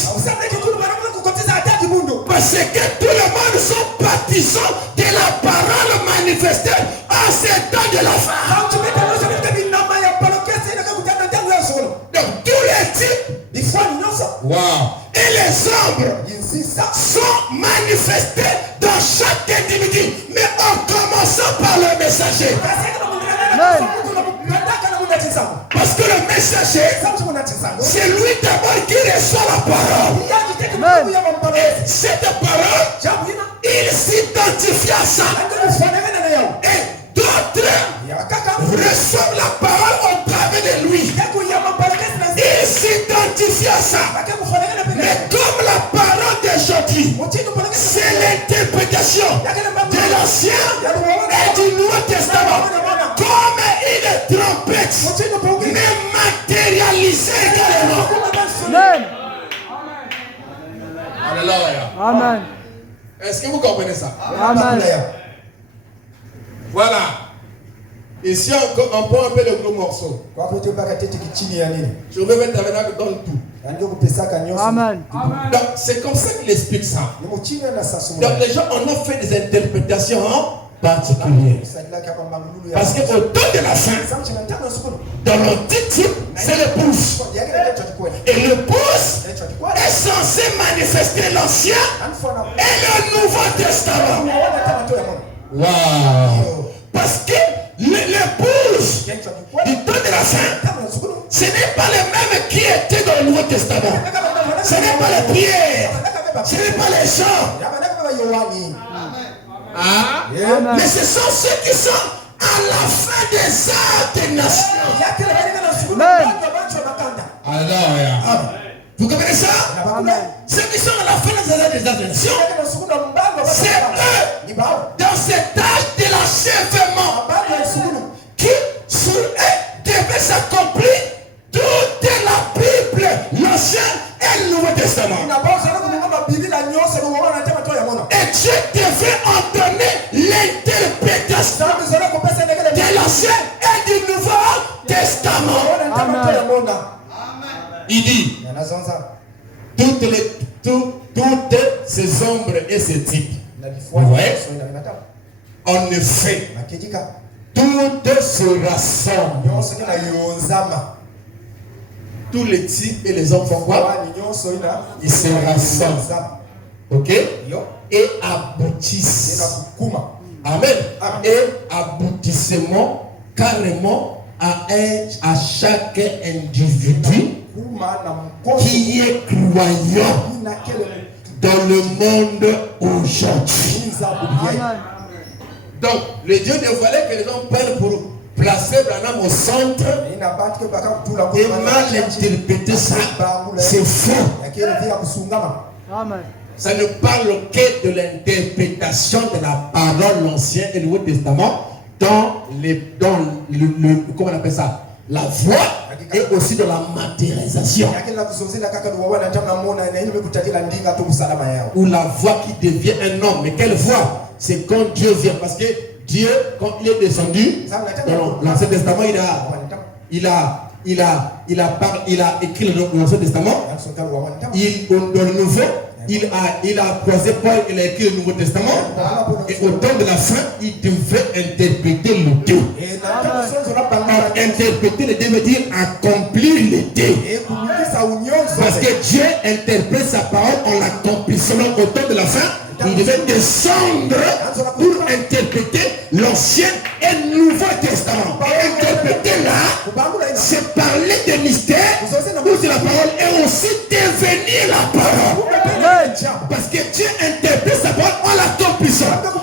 Parce que tout le monde sont partisans de la parole manifestée à ce temps de la fin. Donc tous les types, wow, et les ombres sont manifestés dans chaque individu, mais en commençant par le messager. Parce que le messager, c'est lui d'abord qui reçoit la parole. Et cette parole, il s'identifie à ça. Et d'autres reçoivent la parole au travers de lui. Il s'identifie à ça. Mais comme la parole d'aujourd'hui, c'est l'interprétation de l'Ancien et du Nouveau Testament. Comme une trompette, mais matérialisée également. Amen. Alléluia. Amen. Est-ce que vous comprenez ça? Amen. Voilà. Ici encore, on prend un peu de gros morceaux. Je vais mettre la tabernacle dans tout. Amen. Donc c'est comme ça qu'il explique ça. Donc les gens en ont fait des interprétations particulière. Parce qu'au temps de la fin, dans l'antitype, c'est l'épouse. Et l'épouse est censée manifester l'Ancien et le Nouveau Testament. Wow! Parce que l'épouse du temps de la fin, ce n'est pas les mêmes qui étaient dans le Nouveau Testament. Ce n'est pas les pierres. Ce n'est pas les gens. Ah. Mais ce sont ceux qui sont à la fin des ordinations. Alors, vous comprenez ça? Ceux qui sont à la fin des ordinations, c'est eux, dans cet âge de l'achèvement, qui sur eux devait s'accomplir toute la Bible, l'Ancien et le Nouveau Testament. Et Dieu devait en donner l'interprétation de l'Ancien et du Nouveau Testament. Amen. Il dit toutes ces ombres et ces types. Vous voyez? En effet, tout se rassemble. Tous les types et les hommes font quoi? Ils se rassemblent. Ok? Et aboutissent. Amen. Et aboutissement carrément à chaque individu qui est croyant dans le monde aujourd'hui. Donc, le Dieu dévoilait que les hommes prennent pour placer Branham au centre et mal interpréter ça. C'est faux. Amen. Ça ne parle que de l'interprétation de la parole, l'Ancien et le Nouveau Testament, dans comment on appelle ça? La voix et aussi de la matérialisation. Ou la voix qui devient un homme. Mais quelle voix? C'est quand Dieu vient. Parce que Dieu, quand il est descendu, dans l'Ancien Testament, il a écrit l'Ancien Testament. Dans le Nouveau, il a croisé Paul, il a écrit le Nouveau Testament. Et au temps de la fin, il devait interpréter le deux. Interpréter le deux veut dire accomplir le deux. Parce que Dieu interprète sa parole en l'accomplissant. Au temps de la fin, il devait descendre pour interpréter l'Ancien et le Nouveau Testament. Interpréter là, c'est parler des mystères où la parole est aussi devenir la parole. Parce que Dieu interprète sa parole en l'accomplissant. Quand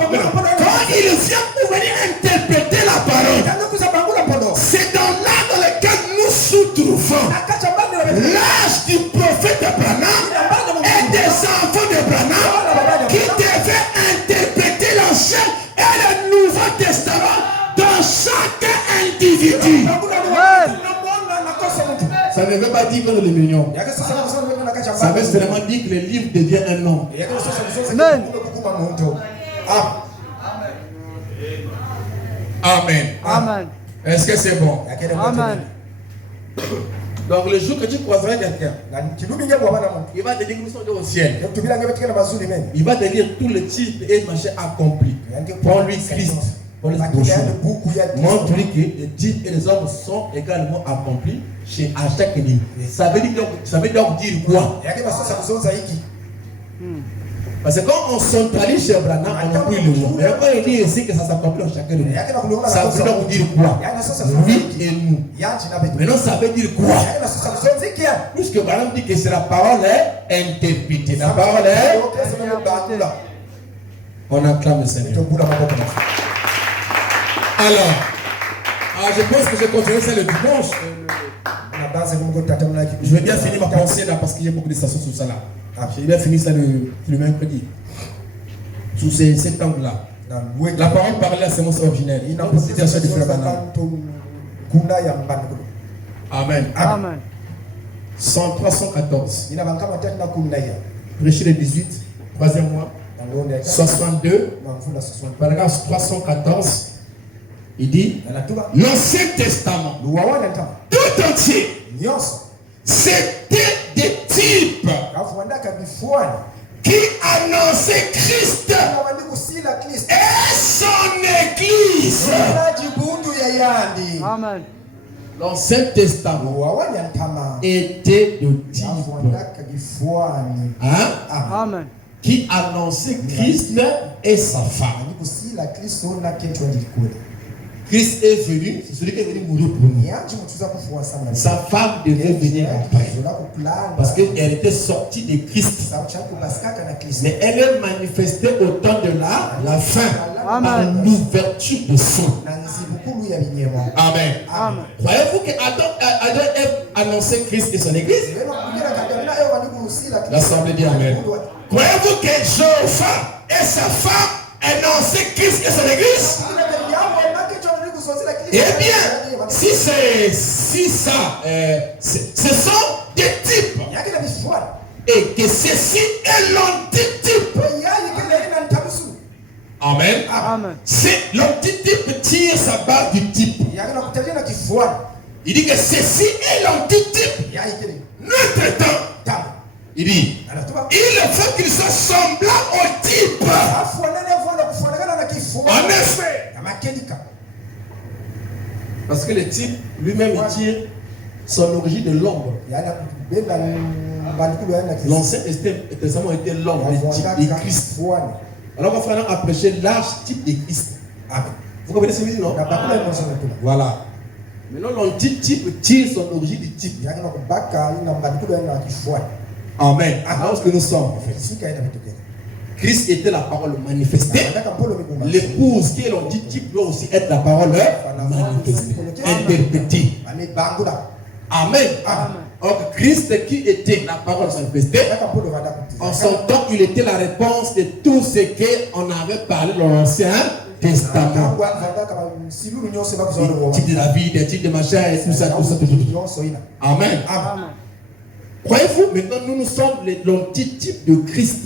il vient pour venir interpréter la parole, c'est dans l'âge dans lequel nous nous trouvons. L'âge du prophète Branham et des enfants de Branham qui devaient interpréter l'Ancien et le Nouveau Testament dans chaque individu. Ça ne veut pas dire que nous les millions. Ça veut seulement dire que le livre devient un homme. Amen. Amen. Amen. Est-ce que c'est bon? Amen. Donc le jour que tu croiseras quelqu'un, il va te dire que nous sommes au ciel. Il va te dire tous les types et machins accomplis. Prends-lui Christ. Montre-lui que les types et les hommes sont également accomplis à chaque niveau. Ça veut donc dire quoi? Parce que quand on centralise chez Branham, on n'a plus le mot. Mais quand il dit ici que ça s'accomplit en chacun de nous, ça veut donc dire quoi? Lui et nous. Maintenant, ça veut dire quoi? Puisque Branham dit que c'est la parole est interprétée. La parole est... On acclame le Seigneur. Alors, je pense que je continuerai ça le dimanche. Je vais bien finir ma pensée là parce qu'il y a beaucoup de stations sur ça là. J'ai bien fini ça le mercredi. Sous cet angle-là. La parole parlait à sémence originelle. Il n'a pas de situation de frère Branham. Amen. Amen. 314. Prêcher le 18, 3e mois. 62, paragraphe 314. Il dit l'Ancien Testament tout entier, c'était des types que qui annonçait Christ et son église. Amen. L'Ancien Testament était le type Amen. qui annonçait Christ et sa femme. Christ est venu, c'est celui qui est venu mourir pour nous. Sa femme devait venir après. Parce qu'elle était sortie de Christ. Mais elle est manifestée au temps de la fin. Par l'ouverture de son. Amen. Amen. Croyez-vous qu'Adam a annoncé Christ et son église? L'Assemblée dit Amen. Croyez-vous que Jéhovah et sa femme annonçaient Christ et son église? Eh bien, si ça, ce sont des types. Et que ceci est l'antitype. Amen. Amen. C'est l'antitype tire sa barre du type. Il dit que ceci est l'antitype. Notre temps. Il dit, il faut qu'il soit semblant au type. En effet. Parce que le type lui-même tire son origine de l'ombre. L'Ancien Testament était l'ombre, le type de Christ. Alors on va prêcher l'archétype de Christ. Vous comprenez ce que je dis, non? Voilà. Maintenant l'antitype tire son origine du type. Amen. Alors ce que nous sommes en fait. Christ était la parole manifestée. L'épouse qui est l'antitype doit aussi être la parole manifestée, interprétée. Amen. Or Christ qui était la parole manifestée, en son temps il était la réponse de tout ce qu'on avait parlé dans l'Ancien Testament. Le type de la vie, des types de machin et tout ça. Amen. Croyez-vous, maintenant nous sommes l'antitype de Christ.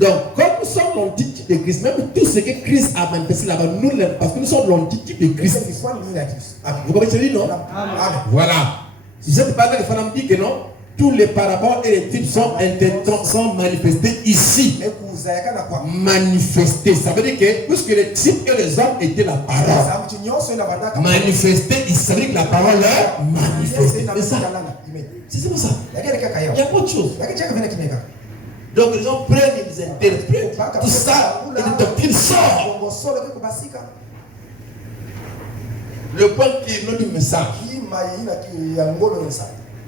Donc, comme nous sommes l'antitype de Christ, même tout ce que Christ a manifesté là-bas, nous l'aimons parce que nous sommes l'antitype de Christ. Vous comprenez ce que je dis, non? Voilà. Si je ne sais pas que les femmes disent que non, tous les paraboles et les types sont manifestés ici. Manifestés. Ça veut dire que puisque les types et les hommes étaient la parole. Manifestés, ça veut dire que la parole est manifestée. C'est ça. C'est pour ça. Il n'y a pas autre chose. Donc les gens prennent, ils interprètent tout ça et le doctrine sort. Le point qui est le message,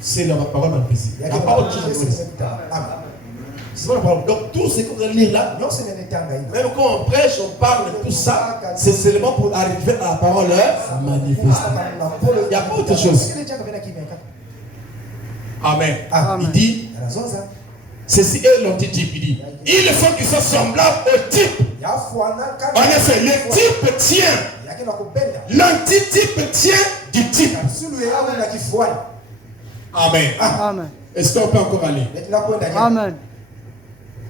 c'est la parole manifestée. Il n'y a pas autre chose. C'est la parole. Donc tout ce que vous allez lire là, même quand on prêche, on parle de tout ça, c'est seulement pour arriver à la parole manifestée. Il n'y a pas autre chose. Amen. Il dit, ceci est l'antitype. Il dit, il faut qu'il soit semblable au type. En effet, le type tient. L'antitype tient du type. Amen. Amen. Est-ce qu'on peut encore aller? Amen.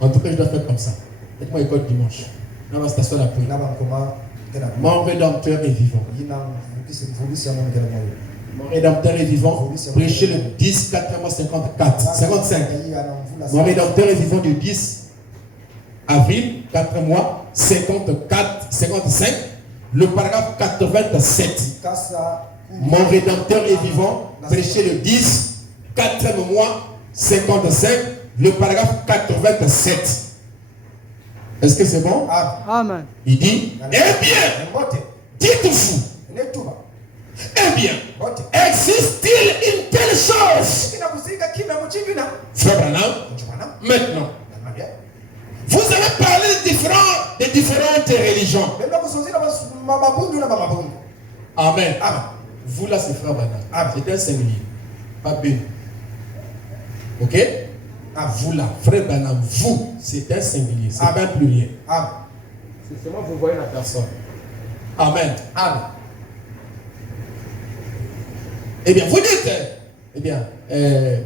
En tout cas, je dois faire comme ça. Faites-moi école dimanche. Dans la station d'appui. Mon rédempteur est vivant. Mon rédempteur est vivant. Prêchez le 10, 4 mois 54. 55. Mon rédempteur est vivant du 10 avril, 4 mois 54, 55. Le paragraphe 87. Mon rédempteur est vivant. Prêchez le 10, 4 mois 55. Le paragraphe 87. Est-ce que c'est bon? Amen. Il dit, eh bien, dites-vous. Eh bien, existe-t-il une telle chose? Frère Branham, maintenant, vous avez parlé de différentes religions. Amen. Vous là, c'est Frère Branham. C'est un singulier. Pas bien. Ok? Vous là, Frère Branham, vous, c'est un singulier. C'est pas un pluriel. C'est seulement vous voyez la personne. Amen. Amen. Eh bien, vous dites, eh bien,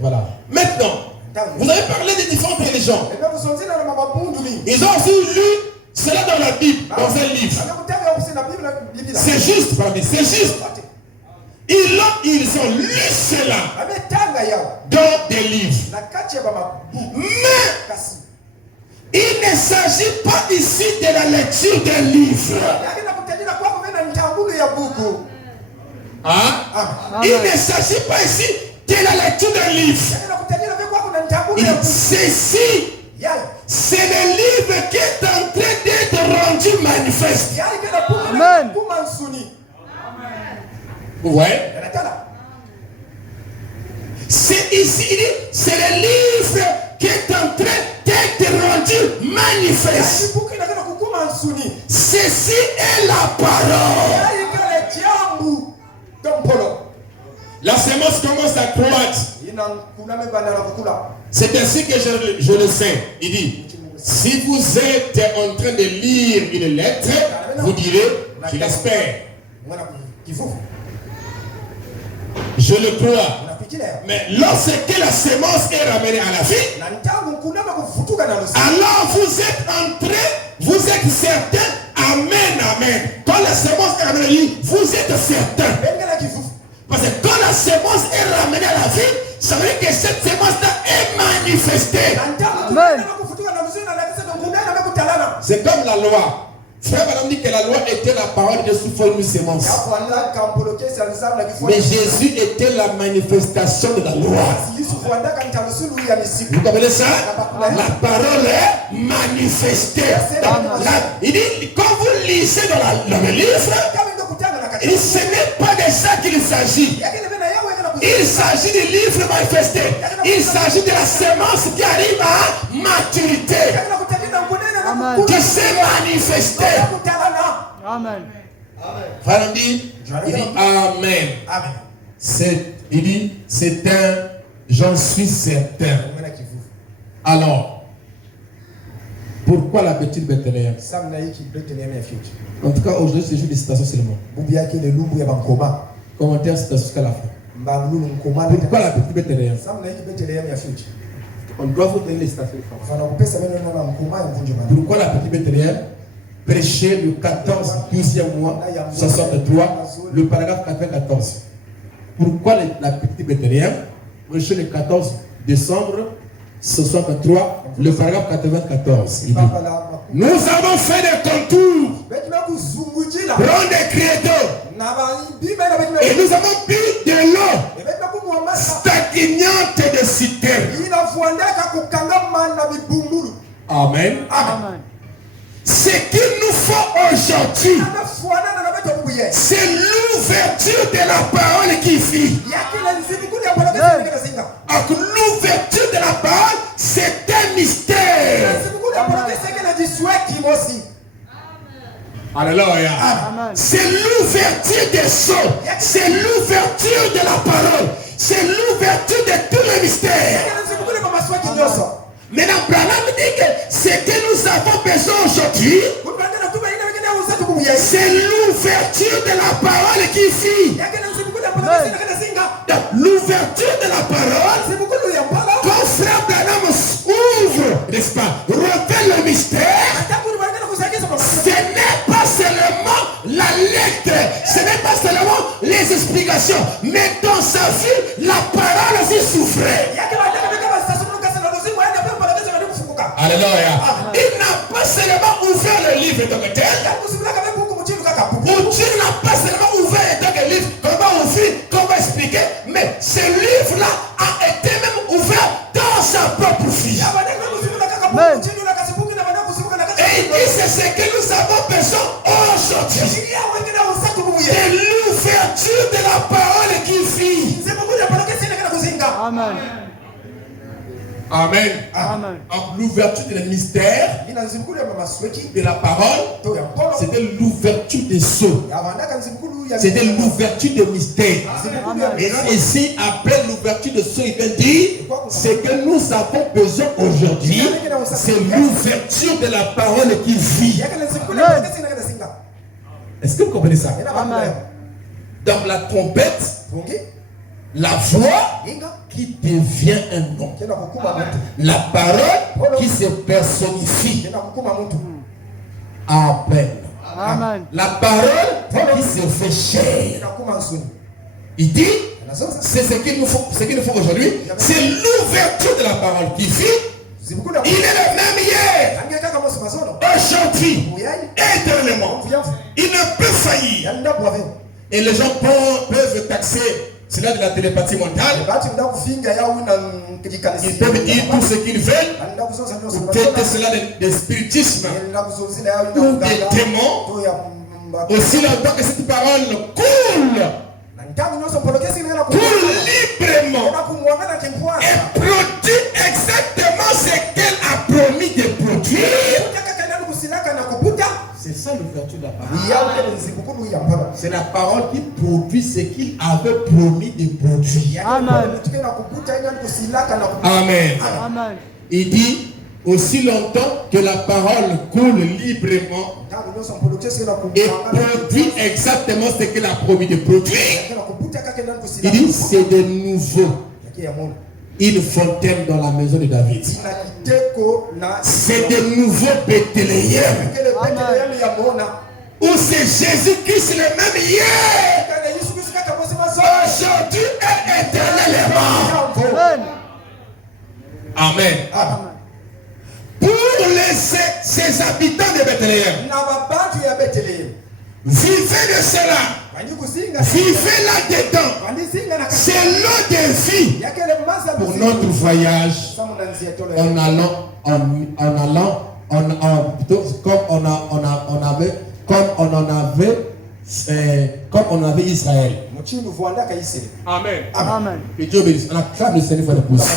voilà. Maintenant, vous avez parlé des différentes religions. Ils ont aussi lu cela dans la Bible, dans un livre. C'est juste, c'est juste. Ils ont lu cela dans des livres. Mais il ne s'agit pas ici de la lecture d'un livre. Il ne s'agit pas ici de la lecture d'un livre. Ceci, c'est le livre qui est en train d'être rendu manifeste. Amen. Vous voyez? C'est ici, il dit, c'est le livre qui est en train d'être rendu manifeste. Ceci est la parole. La semence commence à croître. C'est ainsi que je le sais. Il dit, si vous êtes en train de lire une lettre, vous direz, je l'espère. Je le crois. Mais lorsque la semence est ramenée à la vie, alors vous êtes en train, vous êtes certain, amen, amen. Quand la semence est ramenée à la vie, vous êtes certain. Parce que quand la semence est ramenée à la vie, ça veut dire que cette semence-là est manifestée. Amen. C'est comme la loi. Frère Madame dit que la loi était la parole de sous forme de semence. Mais Jésus était la manifestation de la loi. Vous comprenez ça? La parole est manifestée. Il dit, quand vous lisez dans le livre, il dit, ce n'est pas de ça qu'il s'agit. Il s'agit du livre manifesté. Il s'agit de la semence qui arrive à maturité. Amen. Qui s'est manifesté. Amen. Frère, il dit Amen. Il dit, c'est un, j'en suis certain. Alors, pourquoi la petite Bethléem? En tout cas, aujourd'hui, c'est juste des citations seulement. Commentaire, citation jusqu'à la fin. Pourquoi la petite Bethléem? On doit vous donner les citations. Pourquoi la petite Bethléem? Prêché le 14, 12e mois, 63, le paragraphe 94. Pourquoi la petite Bethléem? Prêché le 14 décembre 63, le paragraphe 94. Il dit, nous avons fait des contours, prendre des créneaux, et nous avons bu de l'eau stagnante de citernes. Amen. Amen. Ce qu'il nous faut aujourd'hui, c'est l'ouverture de la parole qui vit. Donc l'ouverture de la parole, c'est un mystère. Alléluia. C'est l'ouverture des sceaux. C'est l'ouverture de la parole. C'est l'ouverture de tous les mystères. Maintenant, Branham dit que ce que nous avons besoin aujourd'hui, c'est l'ouverture de la parole qui vit. L'ouverture de la parole, quand frère Branham ouvre, n'est-ce pas, révèle le mystère, ce n'est pas seulement la lettre, ce n'est pas seulement les explications, mais dans sa vie, la parole aussi souffrait. Alléluia. Il n'a pas seulement ouvert le livre de tel, ou Dieu n'a pas seulement ouvert le livre, comment ouvrir, comment expliquer, mais ce livre-là a été même ouvert dans sa propre vie. Amen. Et il dit, c'est ce que nous avons besoin aujourd'hui. De l'ouverture de la parole qui vit. Amen. Amen. Amen. L'ouverture de mystère de la parole, c'était l'ouverture des sceaux. C'était l'ouverture des mystères. Et ici, après l'ouverture des sceaux, il vient dire, ce que nous avons besoin aujourd'hui, c'est l'ouverture de la parole qui vit. Est-ce que vous comprenez ça? Amen. Dans la trompette, la voix qui devient un nom. La parole qui se personnifie. Amen. Amen. La parole qui se fait chair. Il dit, c'est ce qu'il nous faut aujourd'hui, c'est l'ouverture de la parole qui vit. Il est le même hier, aujourd'hui, éternellement. Il ne peut faillir. Et les gens peuvent taxer cela de la télépathie mentale. Ils peuvent dire tout ce qu'ils veulent. Peut-être cela de spiritisme ou des démons. Aussi longtemps que cette parole coule librement et produit exactement ce qu'elle a promis de produire. C'est ça l'ouverture de la parole. C'est la parole qui produit ce qu'il avait promis de produire. Amen. Amen. Amen. Il dit aussi longtemps que la parole coule librement et produit exactement ce qu'elle a promis de produire. Il dit c'est de nouveau une fontaine dans la maison de David. C'est de nouveau Bethléem. Où c'est Jésus-Christ le même hier, aujourd'hui et éternellement. Amen. Pour ces habitants de Bethléem, vivez de cela. Vivez là-dedans. C'est l'eau de vie. Pour notre voyage, comme on avait Israël. Amen. Amen. Que Dieu bénisse. On acclame le Seigneur pour le pouce.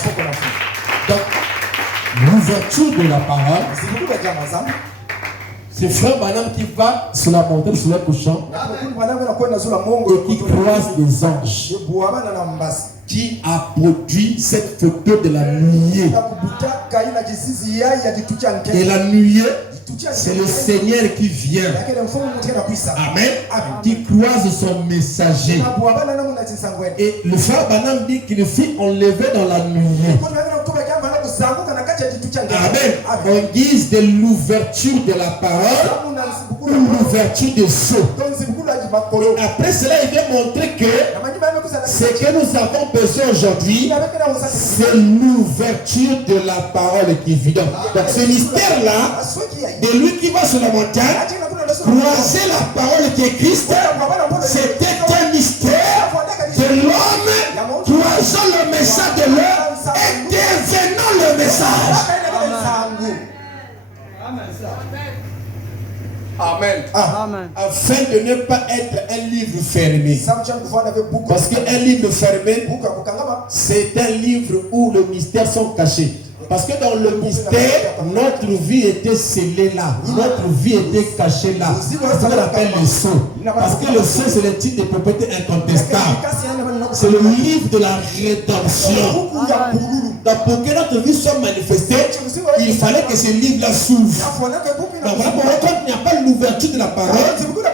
Donc, l'ouverture de la parole, c'est Frère Branham qui va sur la montagne, sur le couchant, et qui croise les anges, qui a produit cette photo de la nuée. Et la nuée, c'est le Seigneur qui vient. Amen. Qui croise son messager. Et le Frère Branham dit qu'il fut enlevé dans la nuée. Amen. En guise de l'ouverture de la parole, ou l'ouverture des sceaux. Après cela, il vient montrer que ce que nous avons besoin aujourd'hui, c'est l'ouverture de la parole qui vit. Donc ce mystère-là, de lui qui va sur la montagne, croiser la parole qui est Christ, c'était un mystère de l'homme croisant le message de l'homme et devenant le message. Amen. Amen. Afin de ne pas être un livre fermé. Parce qu'un livre fermé, c'est un livre où les mystères sont cachés. Parce que dans le mystère, notre vie était scellée là. Notre vie était cachée là. C'est ce qu'on appelle le sceau. Parce que le sceau, c'est le titre de propriété incontestable. C'est le livre de la rédemption. Donc pour que notre vie soit manifestée, il fallait que ce livre-là s'ouvre. Donc voilà pourquoi quand il n'y a pas l'ouverture de la parole,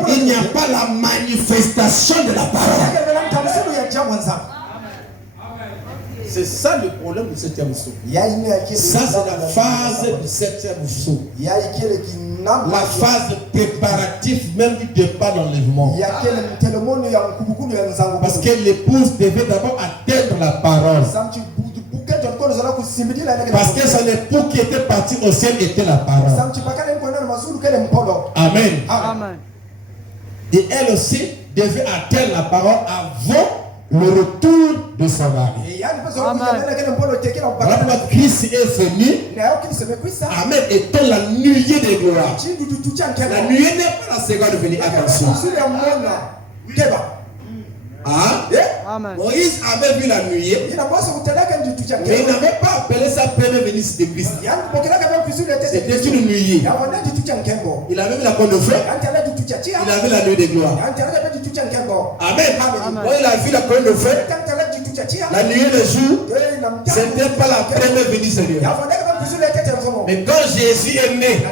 il n'y a pas la manifestation de la parole. C'est ça le problème du 7e sceau. Ça c'est la phase du 7e sceau. La phase préparative même du départ d'enlèvement. Parce que l'épouse devait d'abord atteindre la parole. Parce que son époux qui était parti au ciel était la parole. Amen. Amen. Et elle aussi devait atteindre la parole avant le retour de son mari. Voilà pourquoi Christ est venu. Amen. Étant la nuée de gloire. La nuée n'est pas la seconde venue. Attention. Amen. Moïse avait vu la nuée, mais il n'avait pas appelé sa première venue de Christ. C'était une nuée. Il avait vu la cône de feu. Il avait la nuée de gloire. Amen. Quand il a vu la cône de feu, la nuée de jour, ce n'était pas la première venue Seigneur. Mais quand Jésus est né,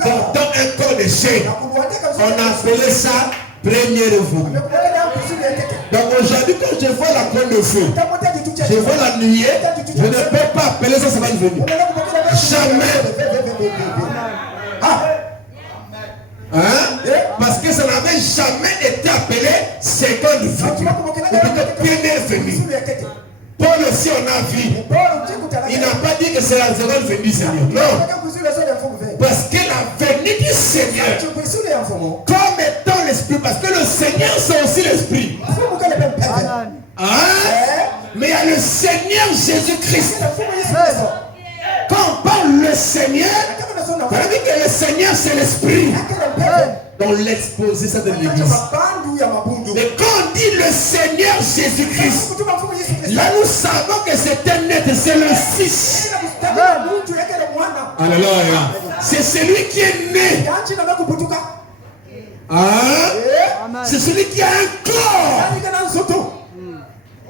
portant un corps de chair, on a appelé ça première venue. Donc aujourd'hui, quand je vois la cône de feu, je vois la nuée, je ne peux pas appeler ça seconde venue. Jamais. Hein? Parce que ça n'avait jamais été appelé seconde venue. Première venue. Paul aussi on a vu. Il n'a pas dit que c'est la seconde venue du Seigneur. Non. Parce que la venue du Seigneur, comme étant l'Esprit, parce que le Seigneur c'est aussi l'Esprit. Hein? Mais il y a le Seigneur Jésus-Christ. Quand on parle le Seigneur, ça veut dire que le Seigneur c'est l'Esprit. Dans l'exposé ça de l'église. Mais quand on dit le Seigneur Jésus-Christ, là nous savons que c'est un être, c'est le Fils. Alléluia. C'est celui qui est né. C'est celui qui a un corps.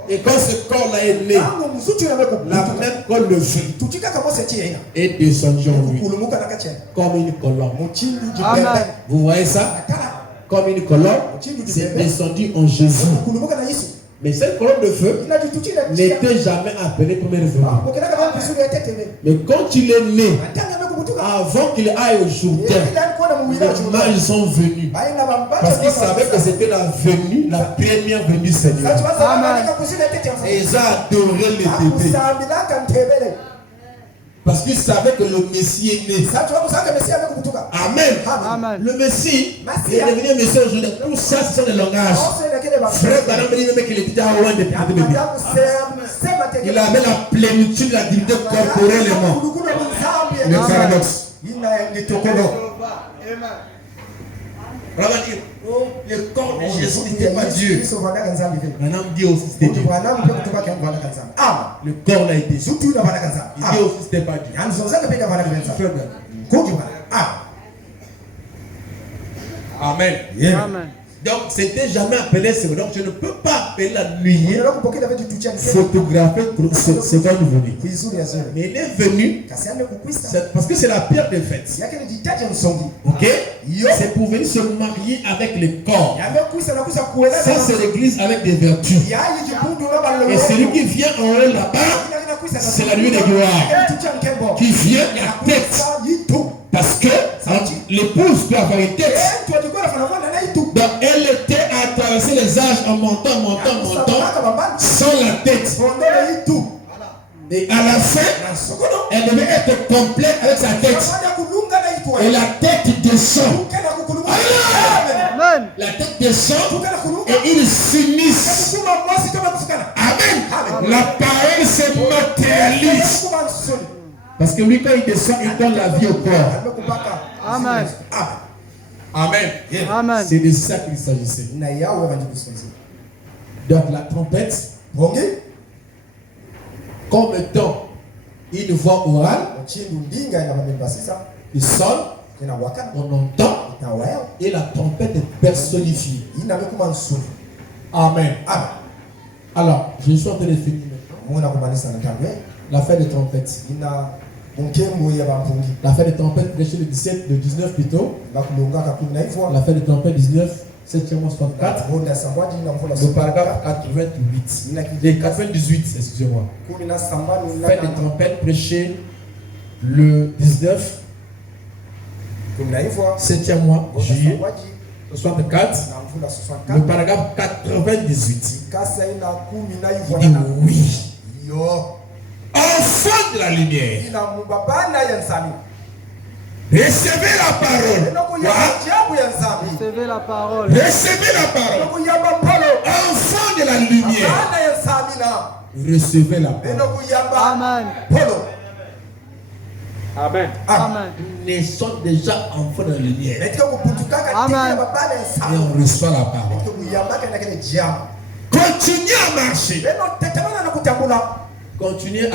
Et quand ce corps-là est né, la même comme le feu est descendu en lui, comme une colombe. Vous voyez ça? Comme une colombe, c'est descendu en Jésus. Mais cette colombe de feu n'était jamais appelée première venue. Mais quand il est né, avant qu'il aille au Jourdain, les mages sont venus. Parce qu'ils savaient que c'était la venue, la première venue du Seigneur. Et ils ont adoré les bébés. Parce qu'ils savaient que le Messie est né. Amen. Amen. Le Messie est devenu un Messie aujourd'hui. Tout ça, ce sont des langages. Frère Branham dit même qu'il était loin de bébé. Il avait la plénitude de la divinité corporellement. Le paradoxe. Le corps de Jésus n'était pas Dieu. Branham dit aussi c'était Dieu. Le corps l'a été. Il dit aussi c'était pas Dieu. Amen. Amen. Donc c'était jamais appelé seconde. Donc je ne peux pas appeler la nuit photographer seconde venue. Mais il est venu parce que c'est la pire des fêtes. Ok? C'est pour venir se marier avec le corps. Ça c'est l'église avec des vertus. Et celui qui vient en haut là-bas, c'est la nuit de gloire. Qui vient la tête. Parce que l'épouse peut avoir une tête. Donc elle était à traverser les âges en montant, sans la tête. Et à la fin, elle devait être complète avec sa tête. Et la tête descend. Amen. La tête descend et ils s'unissent. Amen. La parole se matérialise. Parce que lui, quand il descend, il donne la vie au corps. Amen. Amen. Amen. C'est de ça qu'il s'agissait. Donc la trompette, comme étant une voix orale, il sonne, on entend, et la trompette est personnifiée. Amen. Alors, je suis en train de finir maintenant. La fête des trompettes. La fête des trompettes prêchée le 17, le 19 plutôt. La fête des trompettes 19, 7e mois 64. Le paragraphe 88. Et 98, excusez-moi. Fête des trompettes prêchée le 19, 7e mois, juillet 64. Le paragraphe 98. Il dit oui. Enfant de la lumière, recevez la parole. Recevez la parole. Recevez la parole. Enfant de la lumière, recevez la parole. Amen. Amen. Amen. Nous sommes déjà enfants de la lumière. Amen. Et on reçoit la parole. Continuez à marcher. Continuez à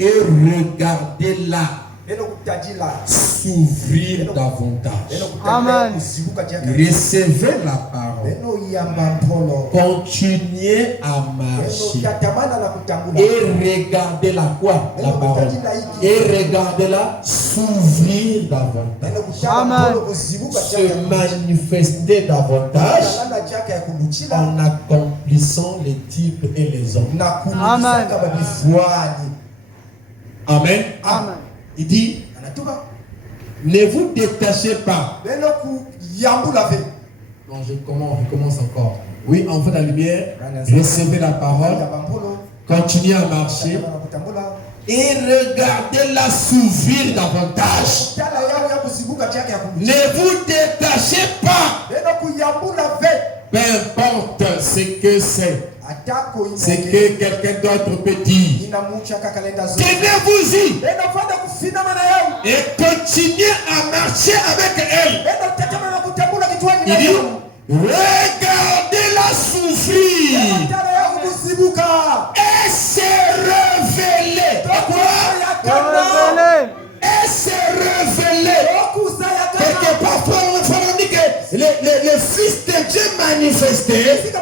et regardez-la s'ouvrir davantage. Amen. Recevez la parole. Continuez à marcher et regardez-la quoi? La parole. Et regardez-la s'ouvrir davantage. Amen. Se manifester davantage en accomplissant les types et les hommes. Amen. Amen. Amen. Il dit, ne vous détachez pas Non, je commence encore. Oui, enfants de la lumière, recevez la parole, continuez à marcher et regardez-la s'ouvrir davantage. Ne vous détachez pas. Peu importe ce que c'est. C'est que quelqu'un d'autre peut dire. Tenez-vous-y et continuez à marcher avec elle. Il dit, regardez-la souffrir et se révéler. Et se révéler. Quelque part, on dit que les fils de Dieu manifestés vont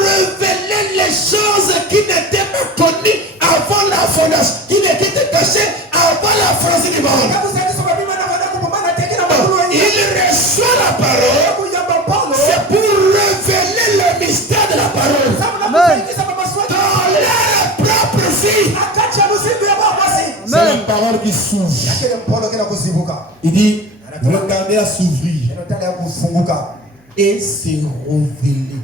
révéler les choses qui n'étaient pas connues avant la fondation, qui n'étaient cachées avant la fondation du monde. Il reçoit la parole, c'est pour révéler le mystère de la parole dans leur propre vie. C'est la parole qui s'ouvre. Il dit, regardez à s'ouvrir et se révéler.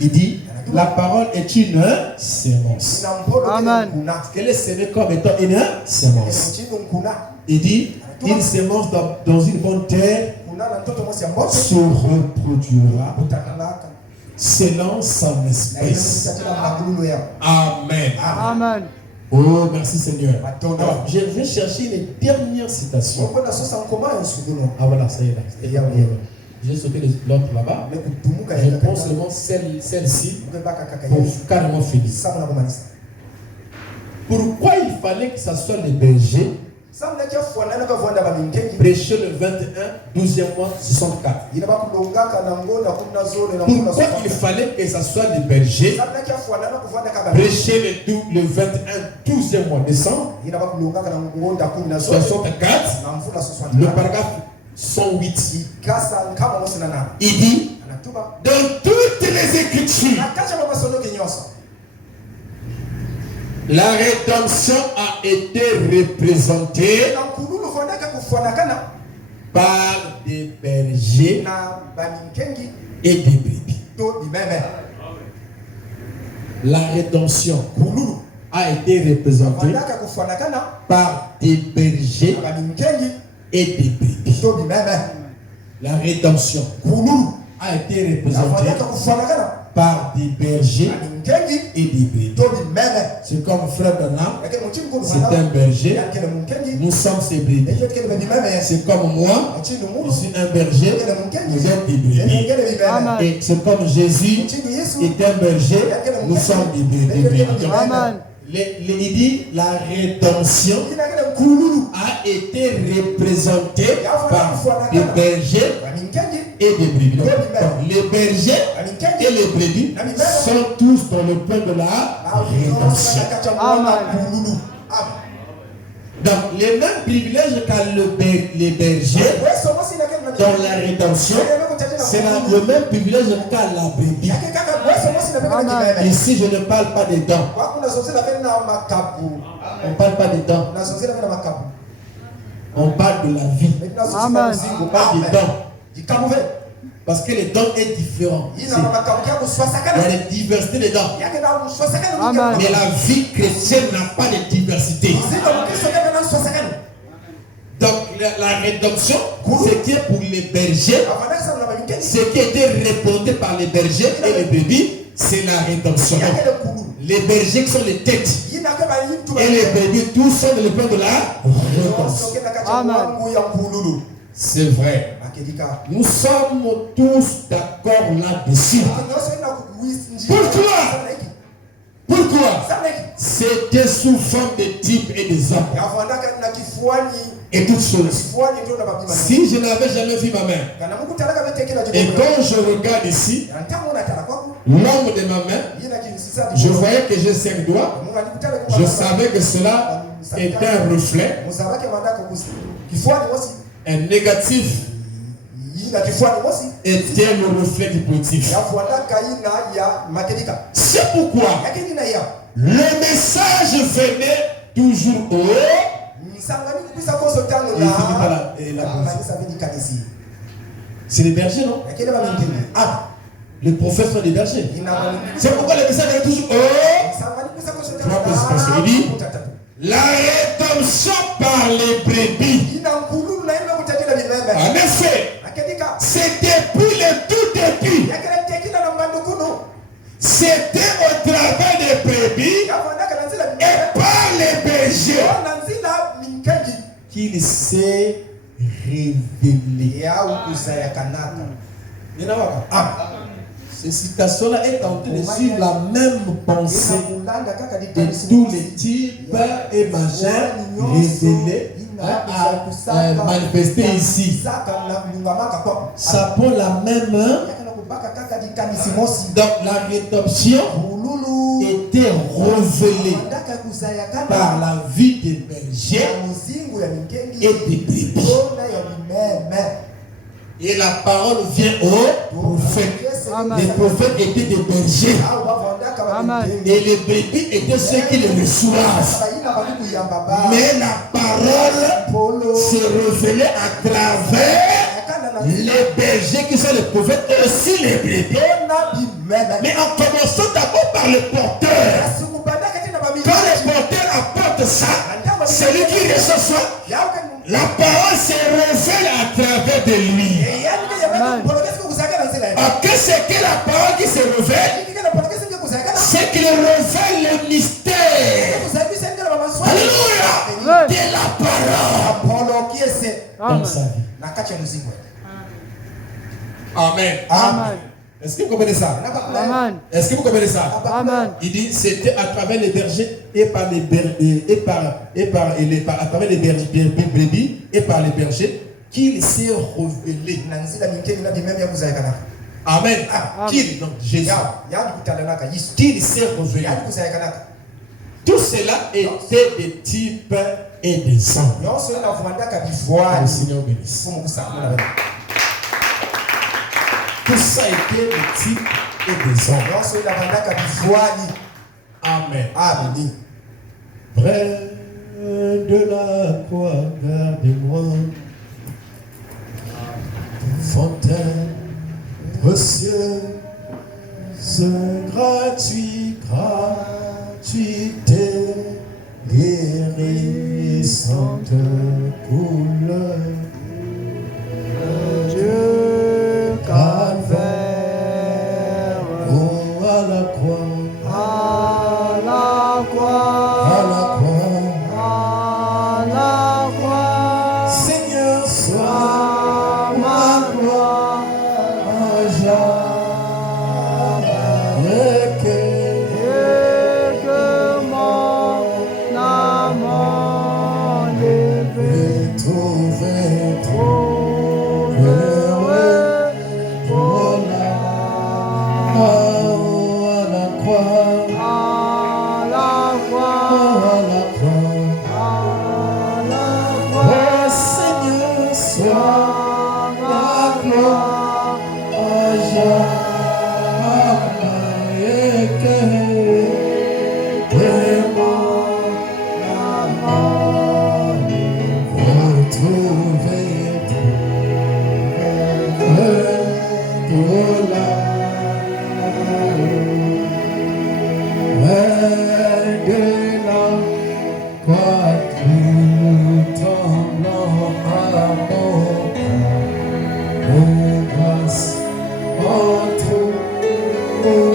Il dit, la parole est une sémence. Amen. Qu'elle est sémée comme étant une sémence. Il dit, une sémence dans une bonne terre se reproduira selon son espèce. Amen. Amen. Oh, merci Seigneur. Alors, je vais chercher une dernière citation. Ah voilà, ça y est là. J'ai sauté l'autre là-bas. Je prends seulement celle-ci pour carrément finir. Pourquoi il fallait que ce soit les bergers prêcher le 21, 12e mois, 64? Pourquoi il fallait que ce soit les bergers prêcher le 21, 12e mois, décembre 64, le paragraphe 108. Il dit, dans toutes les Écritures, la rédemption a été représentée par des bergers et des brebis. La rédemption a été représentée par des bergers et des brebis. La rédemption a été représentée par des bergers et des brebis. C'est comme frère Bernard, c'est un berger, nous sommes ses brebis. C'est comme moi, je suis un berger, vous êtes des brebis. Et c'est comme Jésus est un berger, nous sommes des brebis. Il dit la rédemption a été représentée par des bergers et des brebis. Les bergers et les brebis sont tous dans le plan de la rédemption. Donc les mêmes privilèges qu'a les bergers dans la rédemption, c'est le même privilège qu'a la brebis. Ici, je ne parle pas des dents. On ne parle pas des dents. On parle de la vie. On parle des dents. Parce que les dents est différent. Il y a une diversité des dents. Mais la vie chrétienne n'a pas de diversité. Donc la rédemption, c'est qui est pour les bergers, ce qui était répondu par les bergers et les brebis, c'est la rédemption. Les bergers qui sont les têtes et les brebis, tous sont dans le plan de la rédemption. Amen. C'est vrai. Nous sommes tous d'accord là-dessus. Pourquoi? C'était sous forme de types et des hommes. Et toutes choses. Si je n'avais jamais vu ma mère, et quand je regarde ici, l'ombre de ma main, je voyais que j'ai 5 doigts. Je savais que cela était un reflet. Un négatif était le reflet du positif. C'est pourquoi le message venait toujours haut C'est les bergers, non? Ah, les prophètes sont des bergers. C'est pourquoi les messages disent toujours il dit la rédemption par les brebis. En effet, c'est depuis le tout début. C'était au travers des brebis et par les bergers qu'il s'est révélé. Cette citation-là est en train de suivre la même pensée de tous les types et machins révélés, manifestés ici. Ça prend la même. Donc la rédemption était révélée par la vie des bergers et des brebis. Et la parole vient aux prophètes. Les prophètes étaient des bergers. Et les brebis étaient ceux qui les reçoivent. Mais la parole s'est révélée à travers les bergers qui sont les prophètes et aussi les brebis. Mais en commençant d'abord par le porteur. Quand le porteur apporte ça, celui qui reçoit ça, la parole se révèle à travers de lui. Qu'est-ce que la parole qui se révèle? C'est qu'il révèle le mystère. Alléluia. De la parole. Dans sa vie. Amen. Amen. Est-ce que vous comprenez ça? Amen. Est-ce que vous comprenez ça? Amen. Il dit c'était à travers les bergers et par les bergers à travers les brebis et par les bergers qu'il s'est révélé. Amen. Qu'il, donc Jésus, qu'il s'est révélé. Tout cela était des types et des sangs. Le Seigneur bénisse. Tout ça était des types et des sangs. Amen. Amen. Près de la croix, gardez-moi. Fontaine précieuse, gratuité, guérissante couleur. Dieu calvaire, oh à la croix, à la croix, à la croix, à la croix. Seigneur, sois ma gloire, jamais que mon amant levé trouver heureux pour la croix, à la croix, à la croix, à la croix. Oh Seigneur, sois ma gloire, jamais que mon amant retrouver pour la croix, tout tremblant à mon grâce, entre le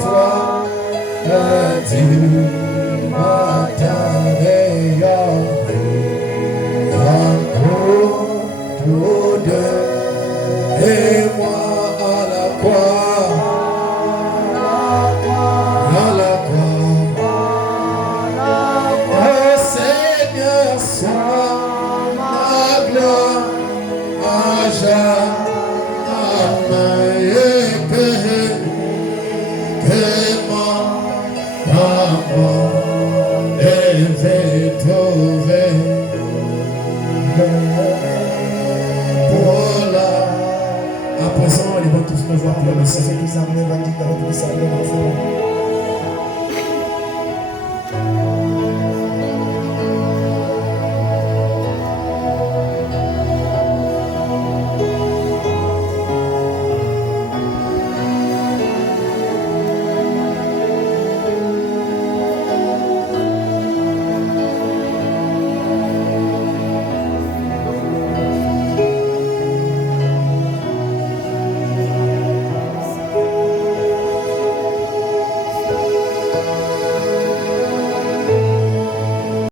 toi, tu m'as autour de et moi à la croix, à la croix, oh Seigneur, sois ma gloire, à jamais que mon amour est trouvé. À présent, les vont tous me voir pour le Seigneur.